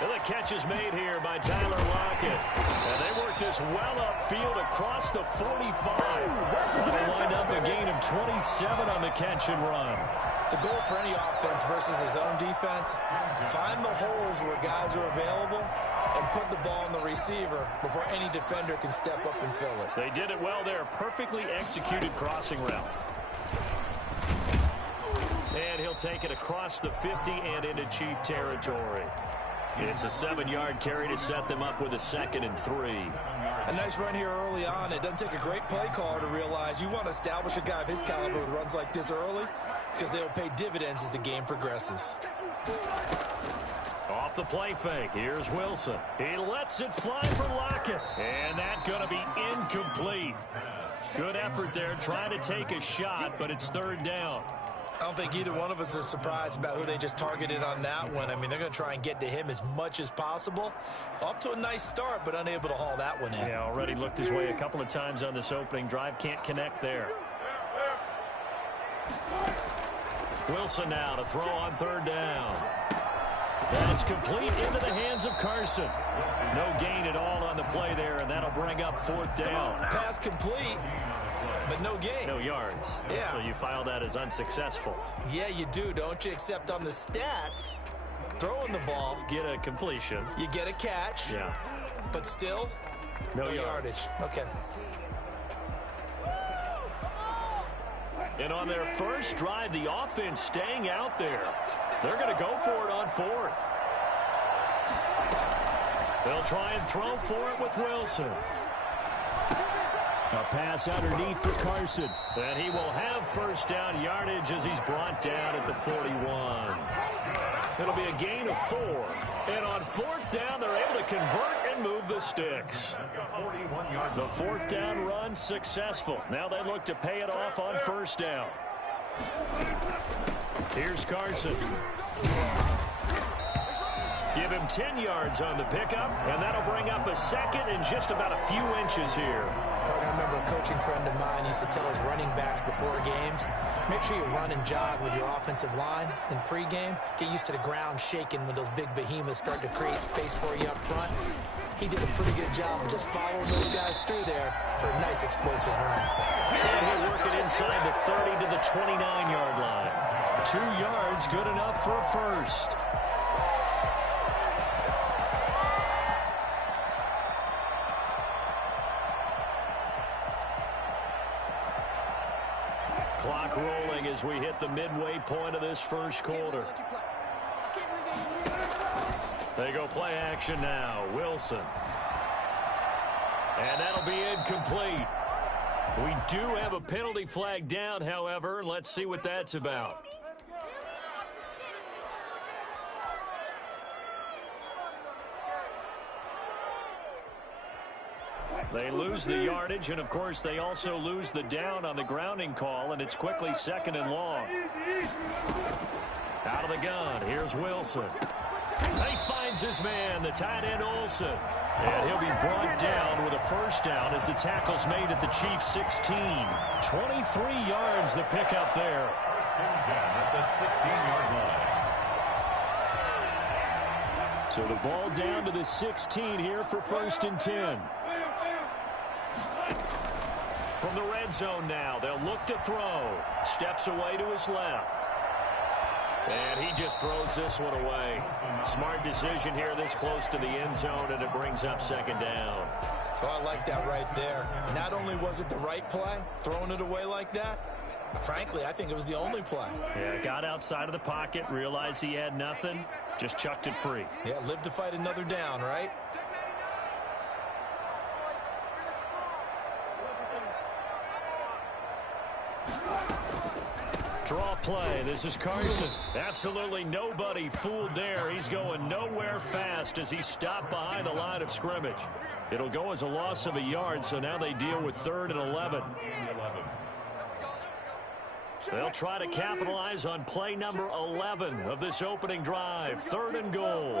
And the catch is made here by Tyler Lockett. And they work this well upfield across the 45. That'll wind up a gain of 27 on the catch and run. The goal for any offense versus his own defense, find the holes where guys are available and put the ball on the receiver before any defender can step up and fill it. They did it well there. Perfectly executed crossing route. And he'll take it across the 50 and into Chief territory. It's a 7-yard carry to set them up with a 2nd and 3. A nice run here early on. It doesn't take a great play caller to realize you want to establish a guy of his caliber with runs like this early because they'll pay dividends as the game progresses. Off the play fake, here's Wilson. He lets it fly for Lockett. And that's going to be incomplete. Good effort there, trying to take a shot, but it's 3rd down. I don't think either one of us is surprised about who they just targeted on that one. I mean, they're going to try and get to him as much as possible. Off to a nice start, but unable to haul that one in. Yeah, already looked his way a couple of times on this opening drive. Can't connect there. Wilson now to throw on 3rd down. That's complete into the hands of Carson. No gain at all on the play there, and that'll bring up 4th down. Pass complete, but no gain. No yards. Yeah. So you file that as unsuccessful. Yeah, you do, don't you? Except on the stats, throwing the ball, Get a completion. you get a catch, Yeah. but still, No yardage. Okay. And on their first drive, the offense staying out there. They're going to go for it on 4th. They'll try and throw for it with Wilson. A pass underneath for Carson. And he will have 1st down yardage as he's brought down at the 41. It'll be a gain of 4. And on 4th down, they're able to convert and move the sticks. The 4th down run successful. Now they look to pay it off on 1st down. Here's Carson. Give him 10 yards on the pickup, and that'll bring up a 2nd and just about a few inches here. I remember a coaching friend of mine used to tell his running backs before games, make sure you run and jog with your offensive line in pregame. Get used to the ground shaking when those big behemoths start to create space for you up front. He did a pretty good job of just following those guys through there for a nice explosive run. And he'll work it inside the 30 to the 29-yard line. 2 yards, good enough for a 1st. Clock rolling as we hit the midway point of this 1st quarter. They go play action now. Wilson. And that'll be incomplete. We do have a penalty flag down, however. Let's see what that's about. They lose the yardage, and of course they also lose the down on the grounding call, and it's quickly 2nd and long. Out of the gun, here's Wilson. He finds his man, the tight end Olsen. And he'll be brought down with a 1st down as the tackle's made at the Chiefs' 16. 23 yards the pickup there. 1st and 10 at the 16-yard line. So the ball down to the 16 here for 1st and 10. From the red zone now, they'll look to throw. Steps away to his left. And he just throws this one away. Smart decision here this close to the end zone, and it brings up second down. Oh, I like that right there. Not only was it the right play, throwing it away like that, frankly, I think it was the only play. Yeah, got outside of the pocket, realized he had nothing, just chucked it free. Yeah, live to fight another down, right? Draw play. This is Carson. Absolutely nobody fooled there. He's going nowhere fast as he stopped behind the line of scrimmage. It'll go as a loss of a yard, so now they deal with 3rd and 11. They'll try to capitalize on play number 11 of this opening drive. 3rd and goal.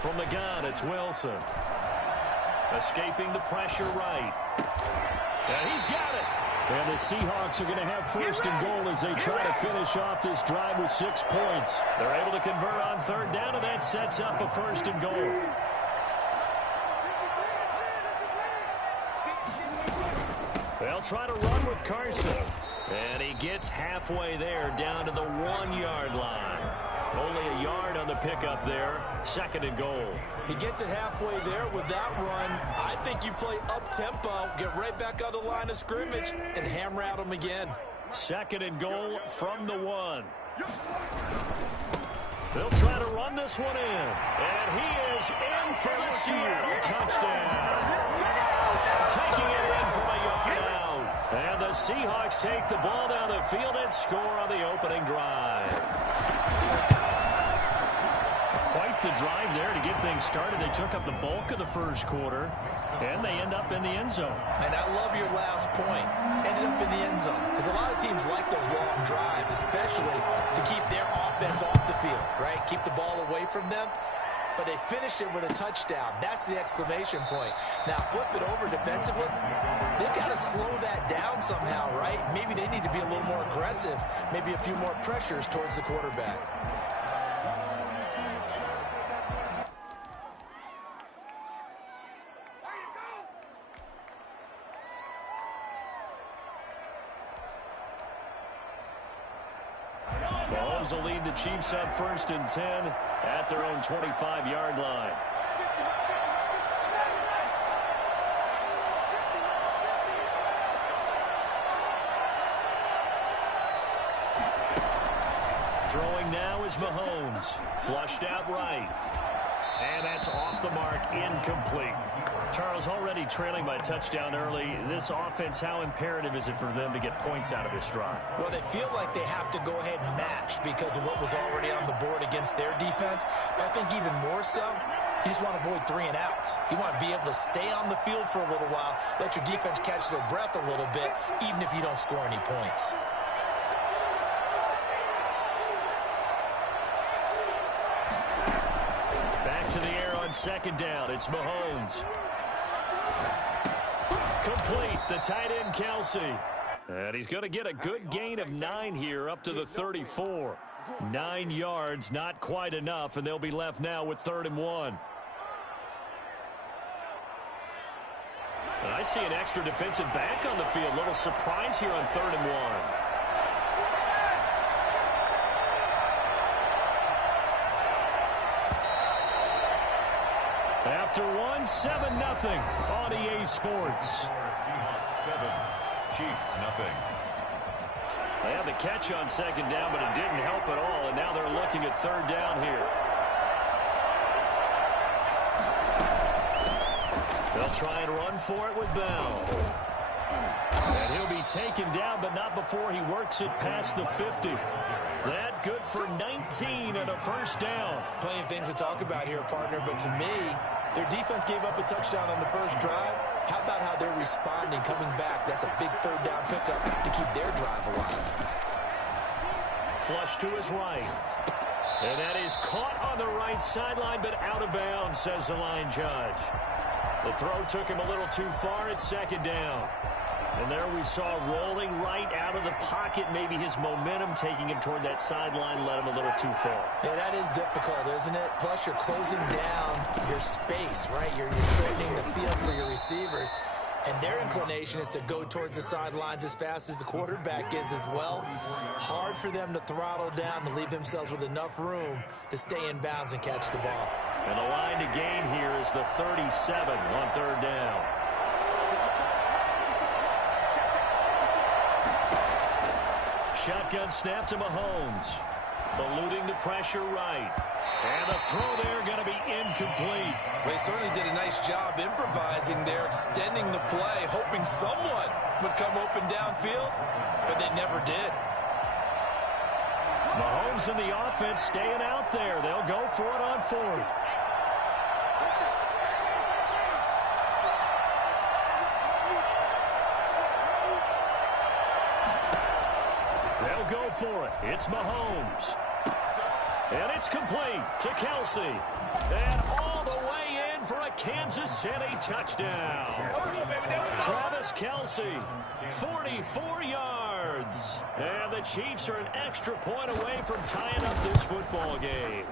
From the gun, it's Wilson. Escaping the pressure right. And he's got it. And the Seahawks are going to have 1st and goal as they try to finish off this drive with 6 points. They're able to convert on 3rd down, and that sets up a 1st and goal. They'll try to run with Carson. And he gets halfway there down to the 1-yard line. Only a yard on the pickup there. 2nd and goal. He gets it halfway there with that run. I think you play up-tempo, get right back on the line of scrimmage, and hammer out him again. 2nd and goal from the 1. They'll try to run this one in. And he is in for the Seattle touchdown. Taking it in from a yard out. And the Seahawks take the ball down the field and score on the opening drive. Quite the drive there to get things started. They took up the bulk of the first quarter, and they end up in the end zone. And I love your last point. Ended up in the end zone. Because a lot of teams like those long drives, especially to keep their offense off the field, right? Keep the ball away from them. But they finished it with a touchdown. That's the exclamation point. Now, flip it over defensively. They've got to slow that down somehow, right? Maybe they need to be a little more aggressive. Maybe a few more pressures towards the quarterback. Mahomes will lead the Chiefs up 1st and 10 at their own 25-yard line. Throwing now is Mahomes. Flushed out right. And that's off the mark, incomplete. Charles, already trailing by touchdown early. This offense, how imperative is it for them to get points out of this drive? Well, they feel like they have to go ahead and match because of what was already on the board against their defense. I think even more so, you just want to avoid 3 and outs. You want to be able to stay on the field for a little while, let your defense catch their breath a little bit, even if you don't score any points. Back to the air on 2nd down. It's Mahomes. Complete, the tight end Kelsey. And he's going to get a good gain of 9 here up to the 34. 9 yards, not quite enough, and they'll be left now with 3rd and 1. And I see an extra defensive back on the field. Little surprise here on 3rd and 1. After 7-0 on EA Sports. Seahawks 7, Chiefs 0. They had the catch on 2nd down, but it didn't help at all, and now they're looking at 3rd down here. They'll try and run for it with Bell. And he'll be taken down, but not before he works it past the 50. That good for 19 and a 1st down. Plenty of things to talk about here, partner, but to me, their defense gave up a touchdown on the first drive. How about how they're responding, coming back? That's a big 3rd down pickup to keep their drive alive. Flush to his right. And that is caught on the right sideline, but out of bounds, says the line judge. The throw took him a little too far at 2nd down. And there we saw rolling right out of the pocket. Maybe his momentum taking him toward that sideline led him a little too far. Yeah, that is difficult, isn't it? Plus, you're closing down your space, right? You're shortening the field for your receivers. And their inclination is to go towards the sidelines as fast as the quarterback is as well. Hard for them to throttle down to leave themselves with enough room to stay in bounds and catch the ball. And the line to gain here is the 37 on third down. Shotgun snap to Mahomes. Eluding the pressure right. And the throw there going to be incomplete. Well, they certainly did a nice job improvising there, extending the play, hoping someone would come open downfield, but they never did. Mahomes and the offense staying out there. They'll go for it on fourth. They'll go for it. It's Mahomes. And it's complete to Kelsey. And all the way in for a Kansas City touchdown. Travis Kelsey, 44 yards. And the Chiefs are an extra point away from tying up this football game.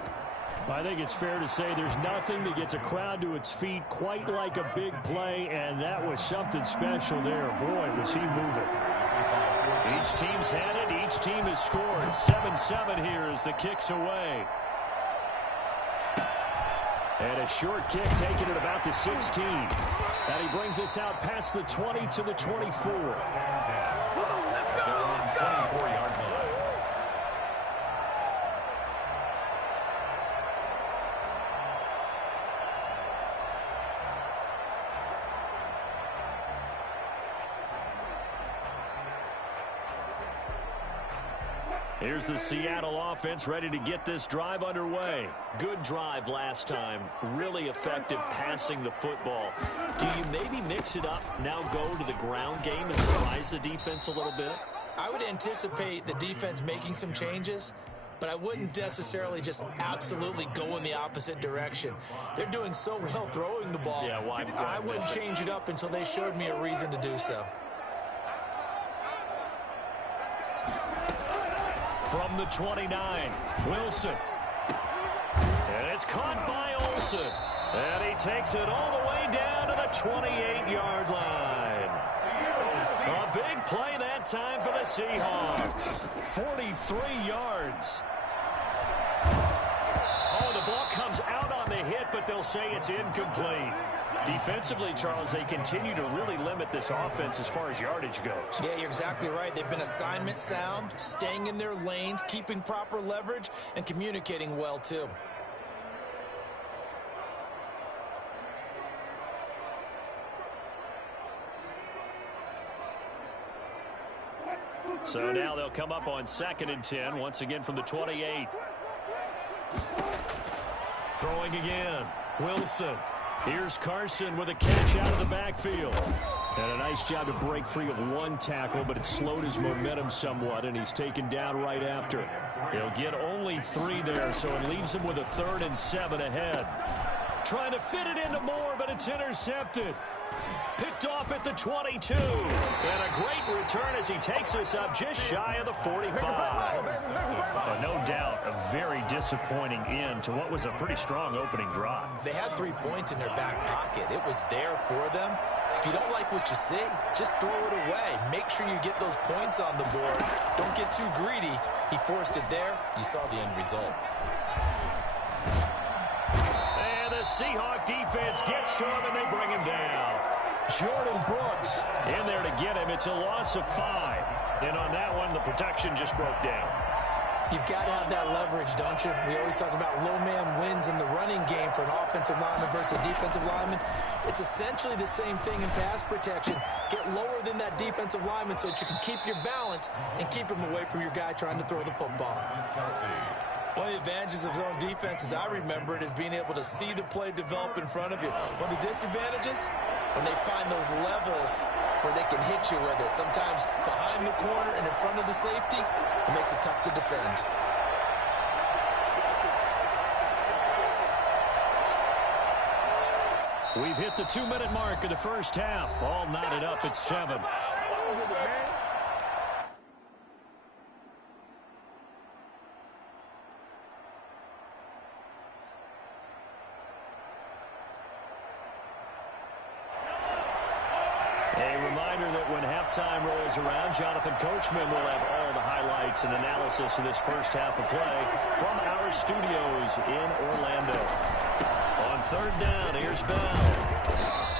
I think it's fair to say there's nothing that gets a crowd to its feet quite like a big play, and that was something special there. Boy, was he moving. Each team's had it. Each team has scored. 7-7 here as the kick's away. And a short kick taken at about the 16. And he brings us out past the 20 to the 24. 24-yard line. Here's the Seattle offense ready to get this drive underway. Good drive last time. Really effective passing the football. Do you maybe mix it up, now go to the ground game and surprise the defense a little bit? I would anticipate the defense making some changes, but I wouldn't necessarily just absolutely go in the opposite direction. They're doing so well throwing the ball. Yeah, why I wouldn't change it up until they showed me a reason to do so. From the 29, Wilson. And it's caught by Olsen. And he takes it all the way down to the 28-yard line. A big play that time for the Seahawks. 43 yards. Oh, the ball comes out on the hit, but they'll say it's incomplete. Defensively, Charles, they continue to really limit this offense as far as yardage goes. Yeah, you're exactly right. They've been assignment sound, staying in their lanes, keeping proper leverage, and communicating well, too. So now they'll come up on 2nd and 10, once again from the 28. Throwing again. Wilson. Here's Carson with a catch out of the backfield. And a nice job to break free of one tackle, but it slowed his momentum somewhat, and he's taken down right after. He'll get only 3 there, so it leaves him with a 3rd and 7 ahead. Trying to fit it into Moore, but it's intercepted. Picked off at the 22. And a great return as he takes us up just shy of the 45. No doubt a very disappointing end to what was a pretty strong opening drive. They had 3 points in their back pocket. It was there for them. If you don't like what you see, just throw it away. Make sure you get those points on the board. Don't get too greedy. He forced it there. You saw the end result. And the Seahawk defense gets to him, and they bring him down. Jordan Brooks in there to get him. It's a loss of 5. And on that one, the protection just broke down. You've got to have that leverage, don't you? We always talk about low man wins in the running game for an offensive lineman versus a defensive lineman. It's essentially the same thing in pass protection. Get lower than that defensive lineman so that you can keep your balance and keep him away from your guy trying to throw the football. One of the advantages of zone defense, as I remember it, is being able to see the play develop in front of you. One of the disadvantages, when they find those levels where they can hit you with it. Sometimes behind the corner and in front of the safety, it makes it tough to defend. We've hit the 2-minute mark of the first half. All knotted up at 7. when halftime rolls around, Jonathan Coachman will have all the highlights and analysis of this first half of play from our studios in Orlando. On third down, here's Bell.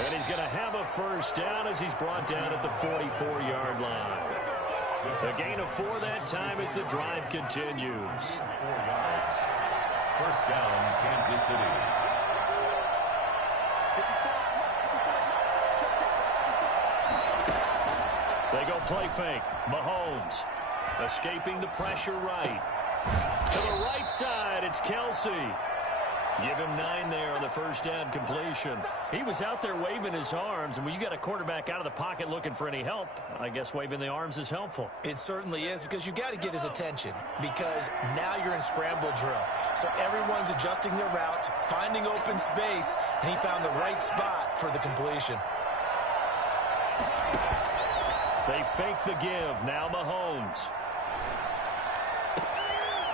And he's going to have a first down as he's brought down at the 44-yard line. A gain of 4 that time as the drive continues. 4 yards. First down, Kansas City. They go play fake. Mahomes escaping the pressure right. To the right side, it's Kelsey. Give him 9 there on the first down completion. He was out there waving his arms, and when you got a quarterback out of the pocket looking for any help, I guess waving the arms is helpful. It certainly is, because you got to get his attention, because now you're in scramble drill. So everyone's adjusting their routes, finding open space, and he found the right spot for the completion. They fake the give. Now Mahomes.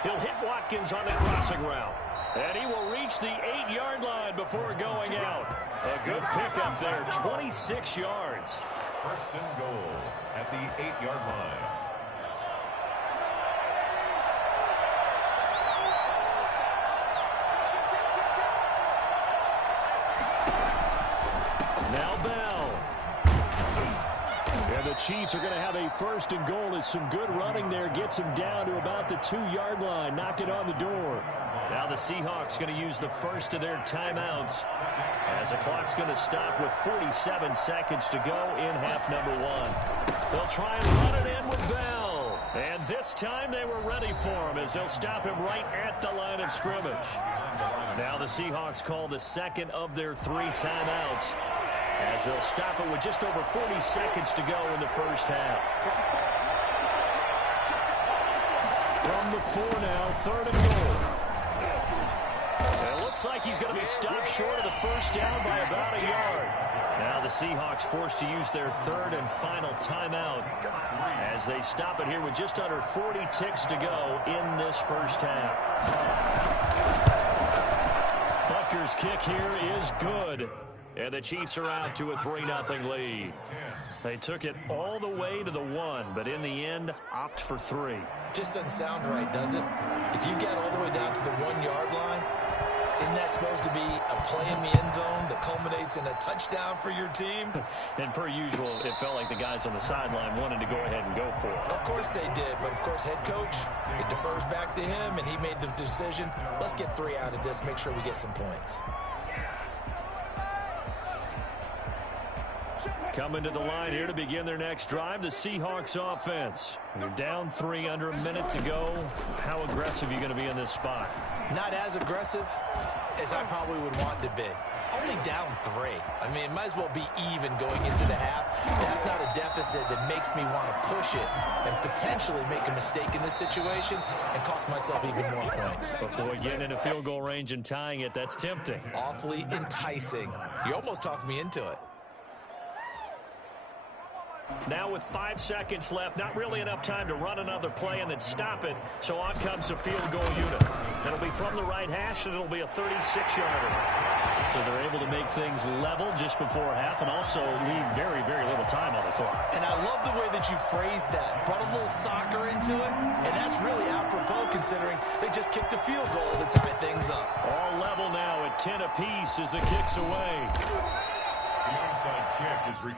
He'll hit Watkins on the crossing route. And he will reach the 8-yard line before going out. A good pickup there, 26 yards. First and goal at the 8-yard line. Now Bell. And the Chiefs are going to have a first and goal as some good running there gets him down to about the 2-yard line. Knock it on the door. Now the Seahawks going to use the first of their timeouts as the clock's going to stop with 47 seconds to go in half number 1. They'll try and run it in with Bell. And this time they were ready for him as they'll stop him right at the line of scrimmage. Now the Seahawks call the second of their 3 timeouts as they'll stop it with just over 40 seconds to go in the first half. From the 4 now, third and goal. It looks like he's going to be stopped short of the first down by about a yard. Now the Seahawks forced to use their third and final timeout as they stop it here with just under 40 ticks to go in this first half. Butker's kick here is good. And the Chiefs are out to a 3-0 lead. They took it all the way to the 1, but in the end, opt for 3. Just doesn't sound right, does it? If you get all the way down to the 1-yard line, isn't that supposed to be a play in the end zone that culminates in a touchdown for your team? And per usual, it felt like the guys on the sideline wanted to go ahead and go for it. Of course they did, but of course head coach, it defers back to him, and he made the decision, let's get 3 out of this, make sure we get some points. Coming to the line here to begin their next drive, the Seahawks offense. They're down 3 under a minute to go. How aggressive are you going to be in this spot? Not as aggressive as I probably would want to be. Only down 3. I mean, it might as well be even going into the half. That's not a deficit that makes me want to push it and potentially make a mistake in this situation and cost myself even more points. But boy, getting in a field goal range and tying it, that's tempting. Awfully enticing. You almost talked me into it. Now with 5 seconds left, not really enough time to run another play and then stop it. So on comes the field goal unit. It'll be from the right hash, and it'll be a 36-yarder. So they're able to make things level just before half and also leave very, very little time on the clock. And I love the way that you phrased that. Brought a little soccer into it, and that's really apropos considering they just kicked a field goal to tie things up. All level now at 10 apiece as the kick's away.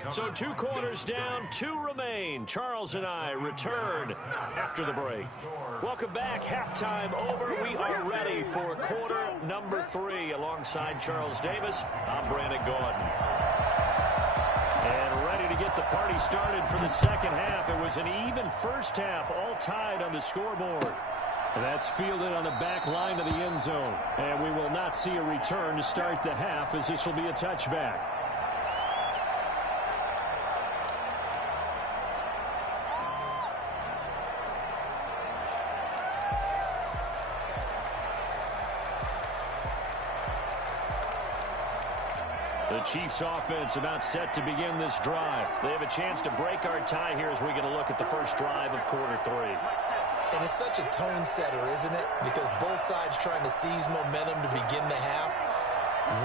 So 2 quarters down, 2 remain. Charles and I return after the break. Welcome back. Halftime over. We are ready for quarter number 3. Alongside Charles Davis, I'm Brandon Gaudin. And ready to get the party started for the second half. It was an even first half, all tied on the scoreboard. And that's fielded on the back line of the end zone. And we will not see a return to start the half, as this will be a touchback. The Chiefs offense about set to begin this drive. They have a chance to break our tie here as we get a look at the first drive of quarter 3. And it's such a tone setter, isn't it? Because both sides trying to seize momentum to begin the half.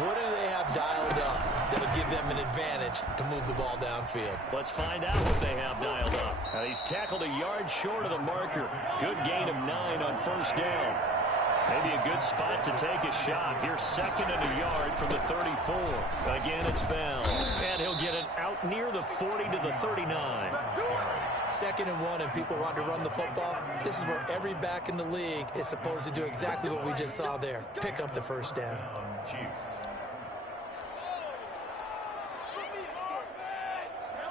What do they have have dialed up that'll give them an advantage to move the ball downfield? Let's find out what they have dialed up. He's tackled a yard short of the marker. Good gain of 9 on first down. Maybe a good spot to take a shot. Here's 2nd and a yard from the 34. Again, it's Bell. And he'll get it out near the 40 to the 39. 2nd and 1, and people want to run the football. This is where every back in the league is supposed to do exactly what we just saw there. Pick up the first down.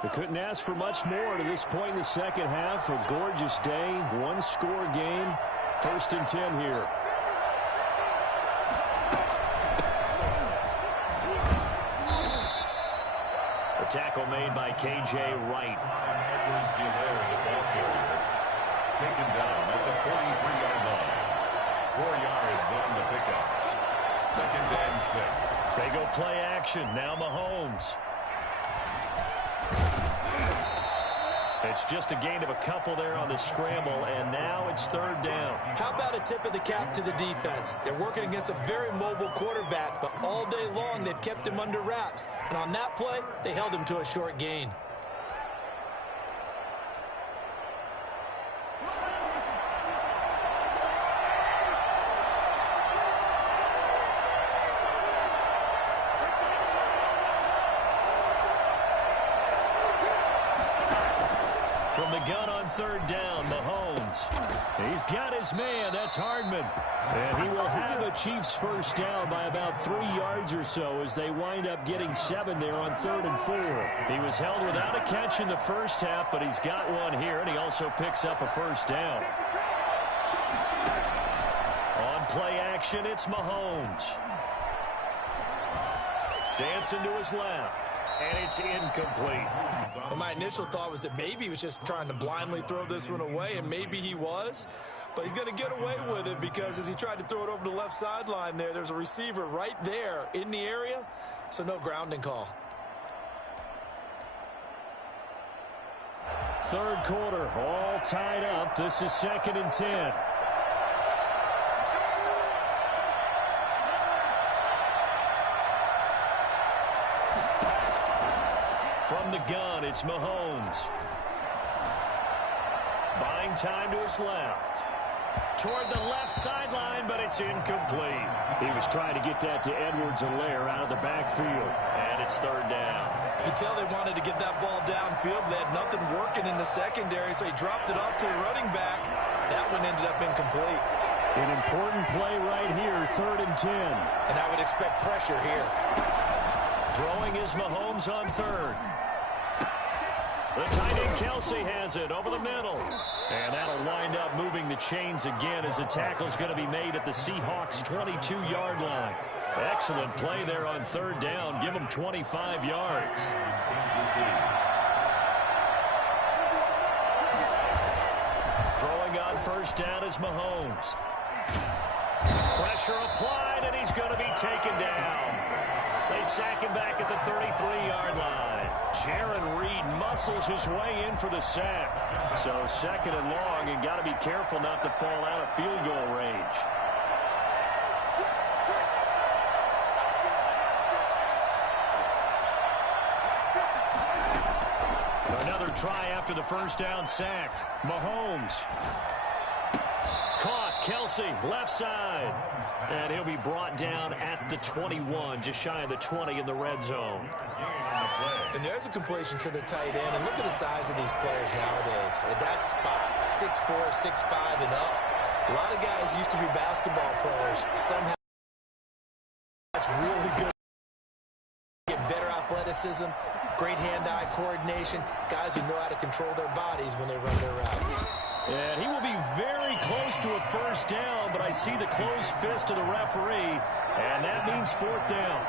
We couldn't ask for much more to this point in the second half. A gorgeous day, one-score game. 1st and 10 here. The tackle made by K.J. Wright. Taken down at the 43-yard line. 4 yards on the pickup. 2nd and 6. They go play action. Now Mahomes. It's just a gain of a couple there on the scramble, and now it's 3rd down. How about a tip of the cap to the defense? They're working against a very mobile quarterback, but all day long they've kept him under wraps. And on that play, they held him to a short gain. From the gun on 3rd down, Mahomes. He's got his man. That's Hardman. And he will have a Chiefs first down by about 3 yards or so as they wind up getting 7 there on 3rd and 4. He was held without a catch in the first half, but he's got one here, and he also picks up a first down. On play action, it's Mahomes. Dancing to his left. And it's incomplete. Well, my initial thought was that maybe he was just trying to blindly throw this one away, and maybe he was. But he's going to get away with it because as he tried to throw it over the left sideline there's a receiver right there in the area, so no grounding call. 3rd quarter, all tied up. This is 2nd and 10. From the gun, it's Mahomes. Buying time to his left. Toward the left sideline, but it's incomplete. He was trying to get that to Edwards-Helaire out of the backfield. And it's 3rd down. You could tell they wanted to get that ball downfield. They had nothing working in the secondary, so he dropped it off to the running back. That one ended up incomplete. An important play right here, 3rd and 10. And I would expect pressure here. Throwing is Mahomes on 3rd. The tight end Kelsey has it over the middle. And that'll wind up moving the chains again as the tackle's going to be made at the Seahawks' 22-yard line. Excellent play there on 3rd down. Give them 25 yards. Throwing on 1st down is Mahomes. Pressure applied, and he's going to be taken down. They sack him back at the 33-yard line. Jaron Reed muscles his way in for the sack. So 2nd and long, and got to be careful not to fall out of field goal range. Another try after the first down sack. Mahomes. Caught. Kelsey, left side. And he'll be brought down at the 21, just shy of the 20 in the red zone. And there's a completion to the tight end. And look at the size of these players nowadays. At that spot, 6'4", 6'5", and up. A lot of guys used to be basketball players. Somehow that's really good. Get better athleticism, great hand-eye coordination. Guys who know how to control their bodies when they run their routes. And he will be very close to a first down, but I see the closed fist of the referee, and that means 4th down.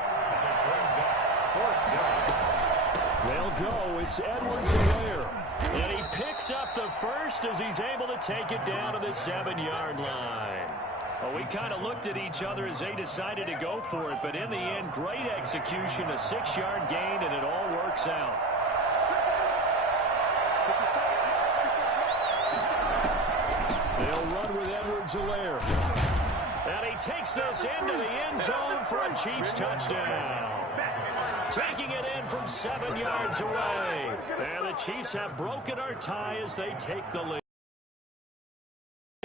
They'll go. It's Edwards-Helaire. And he picks up the first as he's able to take it down to the 7-yard line. Well, we kind of looked at each other as they decided to go for it, but in the end, great execution, a 6-yard gain, and it all works out. They'll run with Edwards-Helaire. And he takes this into the end zone for a Chiefs touchdown. Taking it in from 7 yards away. And the Chiefs have broken our tie as they take the lead.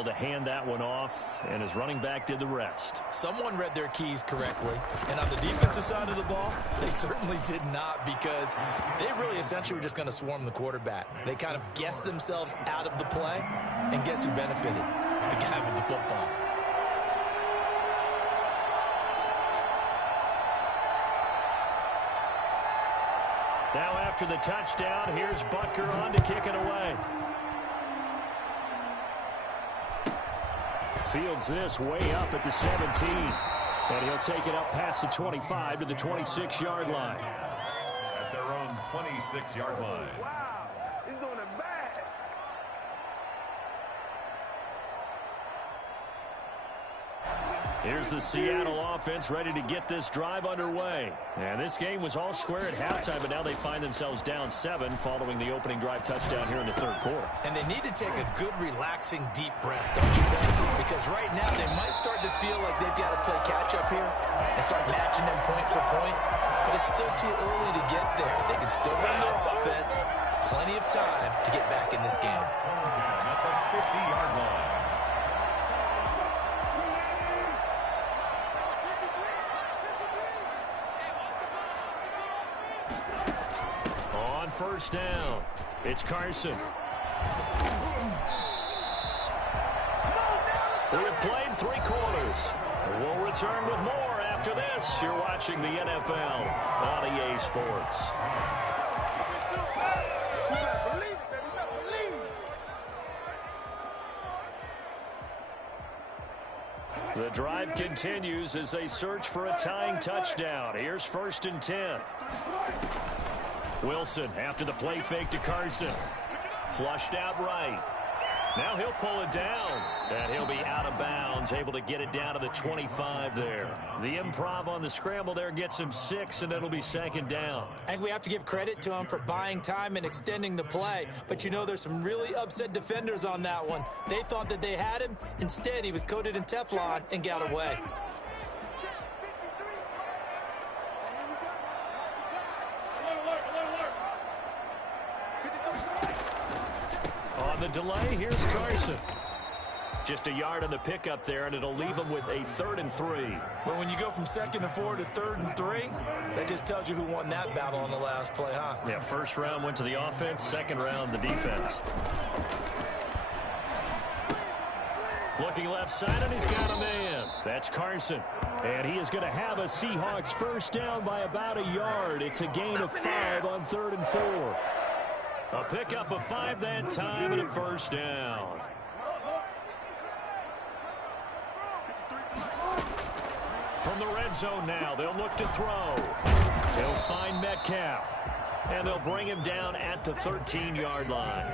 To hand that one off, and his running back did the rest. Someone read their keys correctly, and on the defensive side of the ball, they certainly did not, because they really essentially were just going to swarm the quarterback. They kind of guessed themselves out of the play, and guess who benefited? The guy with the football. Now after the touchdown, here's Butker on to kick it away. Fields this way up at the 17. And he'll take it up past the 25 to the 26-yard line. At their own 26-yard line. Wow, he's doing it bad. Here's the Seattle offense ready to get this drive underway. And this game was all square at halftime, but now they find themselves down 7 following the opening drive touchdown here in the third quarter. And they need to take a good, relaxing, deep breath, don't you think? Because right now they might start to feel like they've got to play catch-up here and start matching them point for point. But it's still too early to get there. They can still run their offense. Plenty of time to get back in this game. At the 50-yard line. On first down, it's Carson. We have played 3 quarters. We'll return with more after this. You're watching the NFL on EA Sports. The drive continues as they search for a tying touchdown. Here's 1st and 10. Wilson after the play fake to Carson. Flushed out right. Now he'll pull it down, and he'll be out of bounds, able to get it down to the 25 there. The improv on the scramble there gets him 6, and it'll be 2nd down. I think we have to give credit to him for buying time and extending the play. But, you know, there's some really upset defenders on that one. They thought that they had him. Instead, he was coated in Teflon and got away. On the delay, here's Carson. Just a yard on the pickup there, and it'll leave him with a 3rd and 3. But when you go from 2nd and 4 to 3rd and 3, that just tells you who won that battle on the last play, huh? Yeah, first round went to the offense, second round the defense. Looking left side, and he's got a man. That's Carson. And he is going to have a Seahawks first down by about a yard. It's a gain of 5 on 3rd and 4. A pickup of 5 that time and a first down. From the red zone now, they'll look to throw. They'll find Metcalf. And they'll bring him down at the 13-yard line.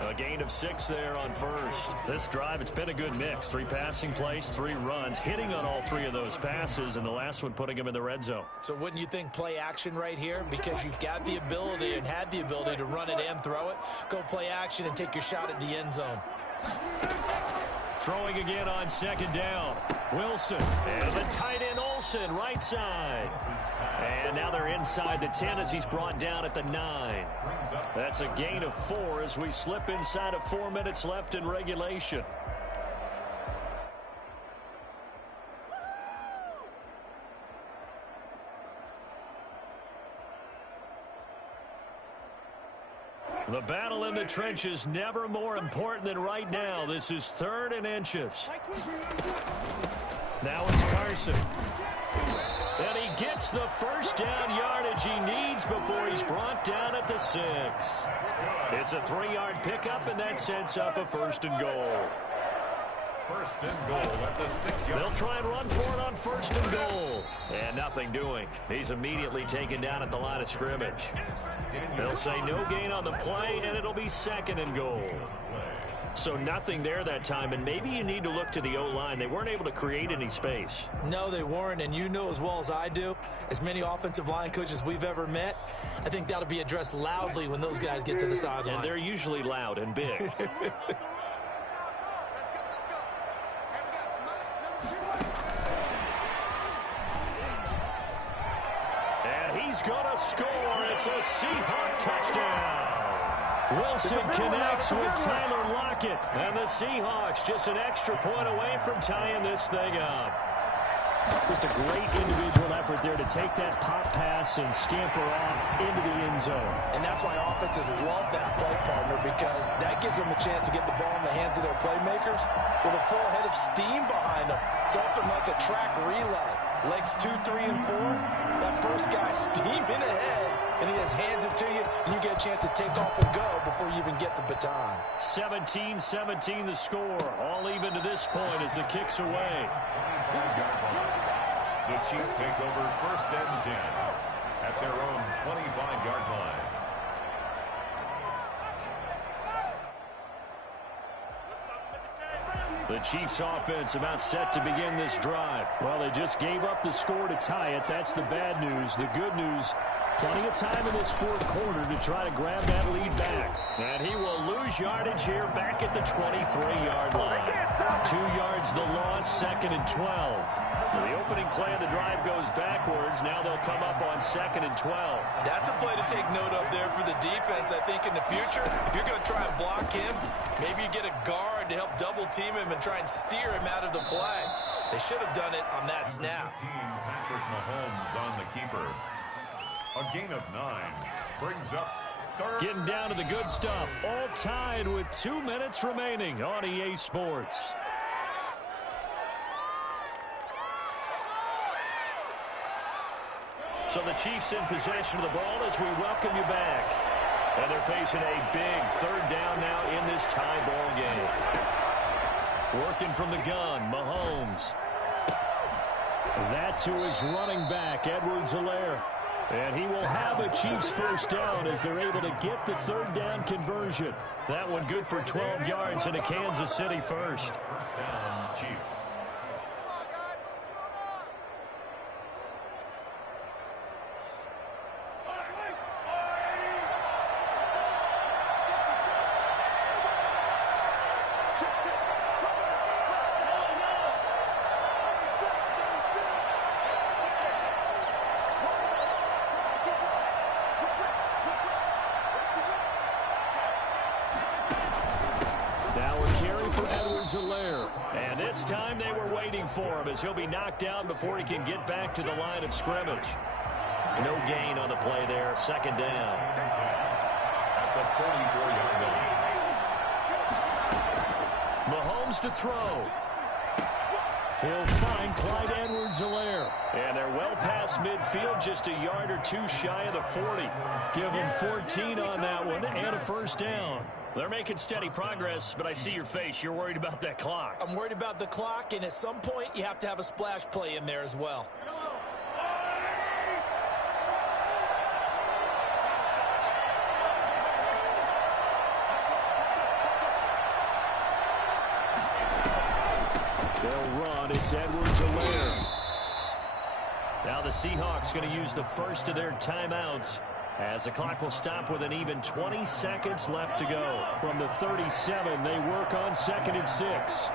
A gain of 6 there on first. This drive, it's been a good mix. 3 passing plays, 3 runs, hitting on all 3 of those passes, and the last one putting him in the red zone. So wouldn't you think play action right here? Because you've got the ability and had the ability to run it and throw it. Go play action and take your shot at the end zone. Throwing again on 2nd down. Wilson and the tight end Olsen right side. And now they're inside the 10 as he's brought down at the 9. That's a gain of 4 as we slip inside of 4 minutes left in regulation. The battle in the trenches never more important than right now. This is 3rd and inches. Now it's Carson. And he gets the first down yardage he needs before he's brought down at the 6. It's a 3-yard pickup, and that sets up a 1st and goal. 1st and goal at the 6-yard. They'll try and run for it on 1st and goal. And nothing doing. He's immediately taken down at the line of scrimmage. They'll say no gain on the play, and it'll be 2nd and goal. So nothing there that time, and maybe you need to look to the O-line. They weren't able to create any space. No, they weren't, and you know as well as I do, as many offensive line coaches we've ever met, I think that'll be addressed loudly when those guys get to the sideline. And they're usually loud and big. is going to score. It's a Seahawk touchdown. Wilson connects with Tyler Lockett. And the Seahawks just an extra point away from tying this thing up. Just a great individual effort there to take that pop pass and scamper off into the end zone. And that's why offenses love that play, partner, because that gives them a chance to get the ball in the hands of their playmakers with a full head of steam behind them. It's often like a track relay. Legs 2, 3, and 4. That first guy steaming ahead, and he just hands it to you, and you get a chance to take off and go before you even get the baton. 17-17 the score. All even to this point as the kick's away. The Chiefs take over first and 10 at their own 25-yard line. The Chiefs offense about set to begin this drive. Well, they just gave up the score to tie it. That's the bad news. The good news, plenty of time in this fourth quarter to try to grab that lead back. And he will lose yardage here back at the 23-yard line. 2 yards the loss, 2nd and 12. The opening play of the drive goes backwards. Now they'll come up on 2nd and 12. That's a play to take note of there for the defense. I think in the future, if you're going to try and block him, maybe you get a guard to help double team him and try and steer him out of the play. They should have done it on that snap. Patrick Mahomes on the keeper. A gain of 9 brings up third. Getting down to the good stuff. All tied with 2 minutes remaining on EA Sports. So the Chiefs in possession of the ball as we welcome you back. And they're facing a big third down now in this tie ball game. Working from the gun, Mahomes. That to his running back, Edwards-Helaire. And he will have a Chiefs first down as they're able to get the third down conversion. That one good for 12 yards and a Kansas City first. First down, Chiefs. And this time they were waiting for him as he'll be knocked down before he can get back to the line of scrimmage. No gain on the play there. 2nd down. At the 44-yard line. Mahomes to throw. He'll find Clyde Edwards-Helaire. And they're well past midfield, just a yard or 2 shy of the 40. Give them 14 on that one and a first down. They're making steady progress, but I see your face. You're worried about that clock. I'm worried about the clock, and at some point, you have to have a splash play in there as well. They'll run. It's Edwards-Helaire. Now the Seahawks going to use the first of their timeouts as the clock will stop with an even 20 seconds left to go. From the 37, they work on 2nd and 6.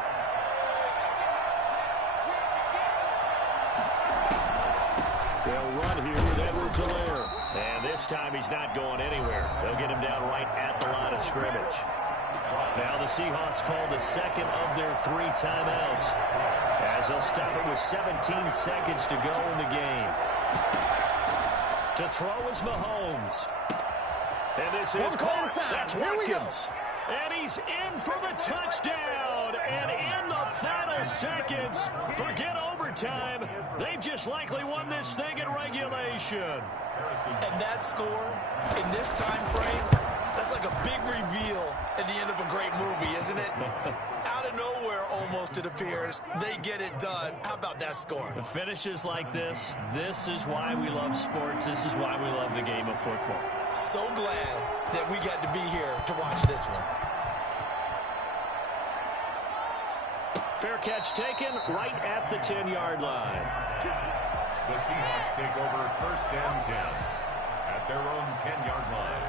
They'll run here with Edwards-Helaire. And this time he's not going anywhere. They'll get him down right at the line of scrimmage. Now the Seahawks call the second of their 3 timeouts as they'll stop it with 17 seconds to go in the game. To throw is Mahomes. And this is caught. That's Watkins. And he's in for the touchdown. And in the final seconds, forget overtime. They've just likely won this thing in regulation. And that score in this time frame, that's like a big reveal at the end of a great movie, isn't it? Out of nowhere, almost, it appears, they get it done. How about that score? The finishes like this is why we love sports. This is why we love the game of football. So glad that we got to be here to watch this one. Fair catch taken right at the 10-yard line. The Seahawks take over first and 10 at their own 10-yard line.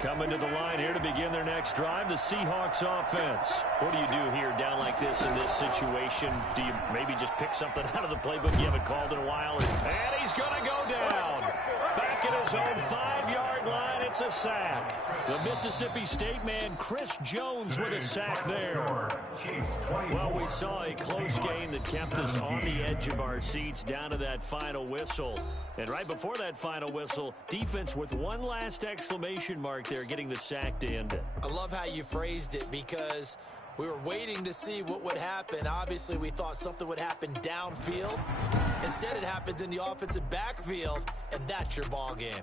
Coming to the line here to begin their next drive, the Seahawks offense. What do you do here down like this in this situation? Do you maybe just pick something out of the playbook you haven't called in a while? And he's going to go down. Back at his own 5-yard line, it's a sack. The Mississippi State man, Chris Jones, with a sack there. Well, we saw a close game that kept us on the edge of our seats down to that final whistle. And right before that final whistle, defense with one last exclamation mark there, getting the sack to end it. I love how you phrased it because we were waiting to see what would happen. Obviously, we thought something would happen downfield. Instead, it happens in the offensive backfield, and that's your ball game.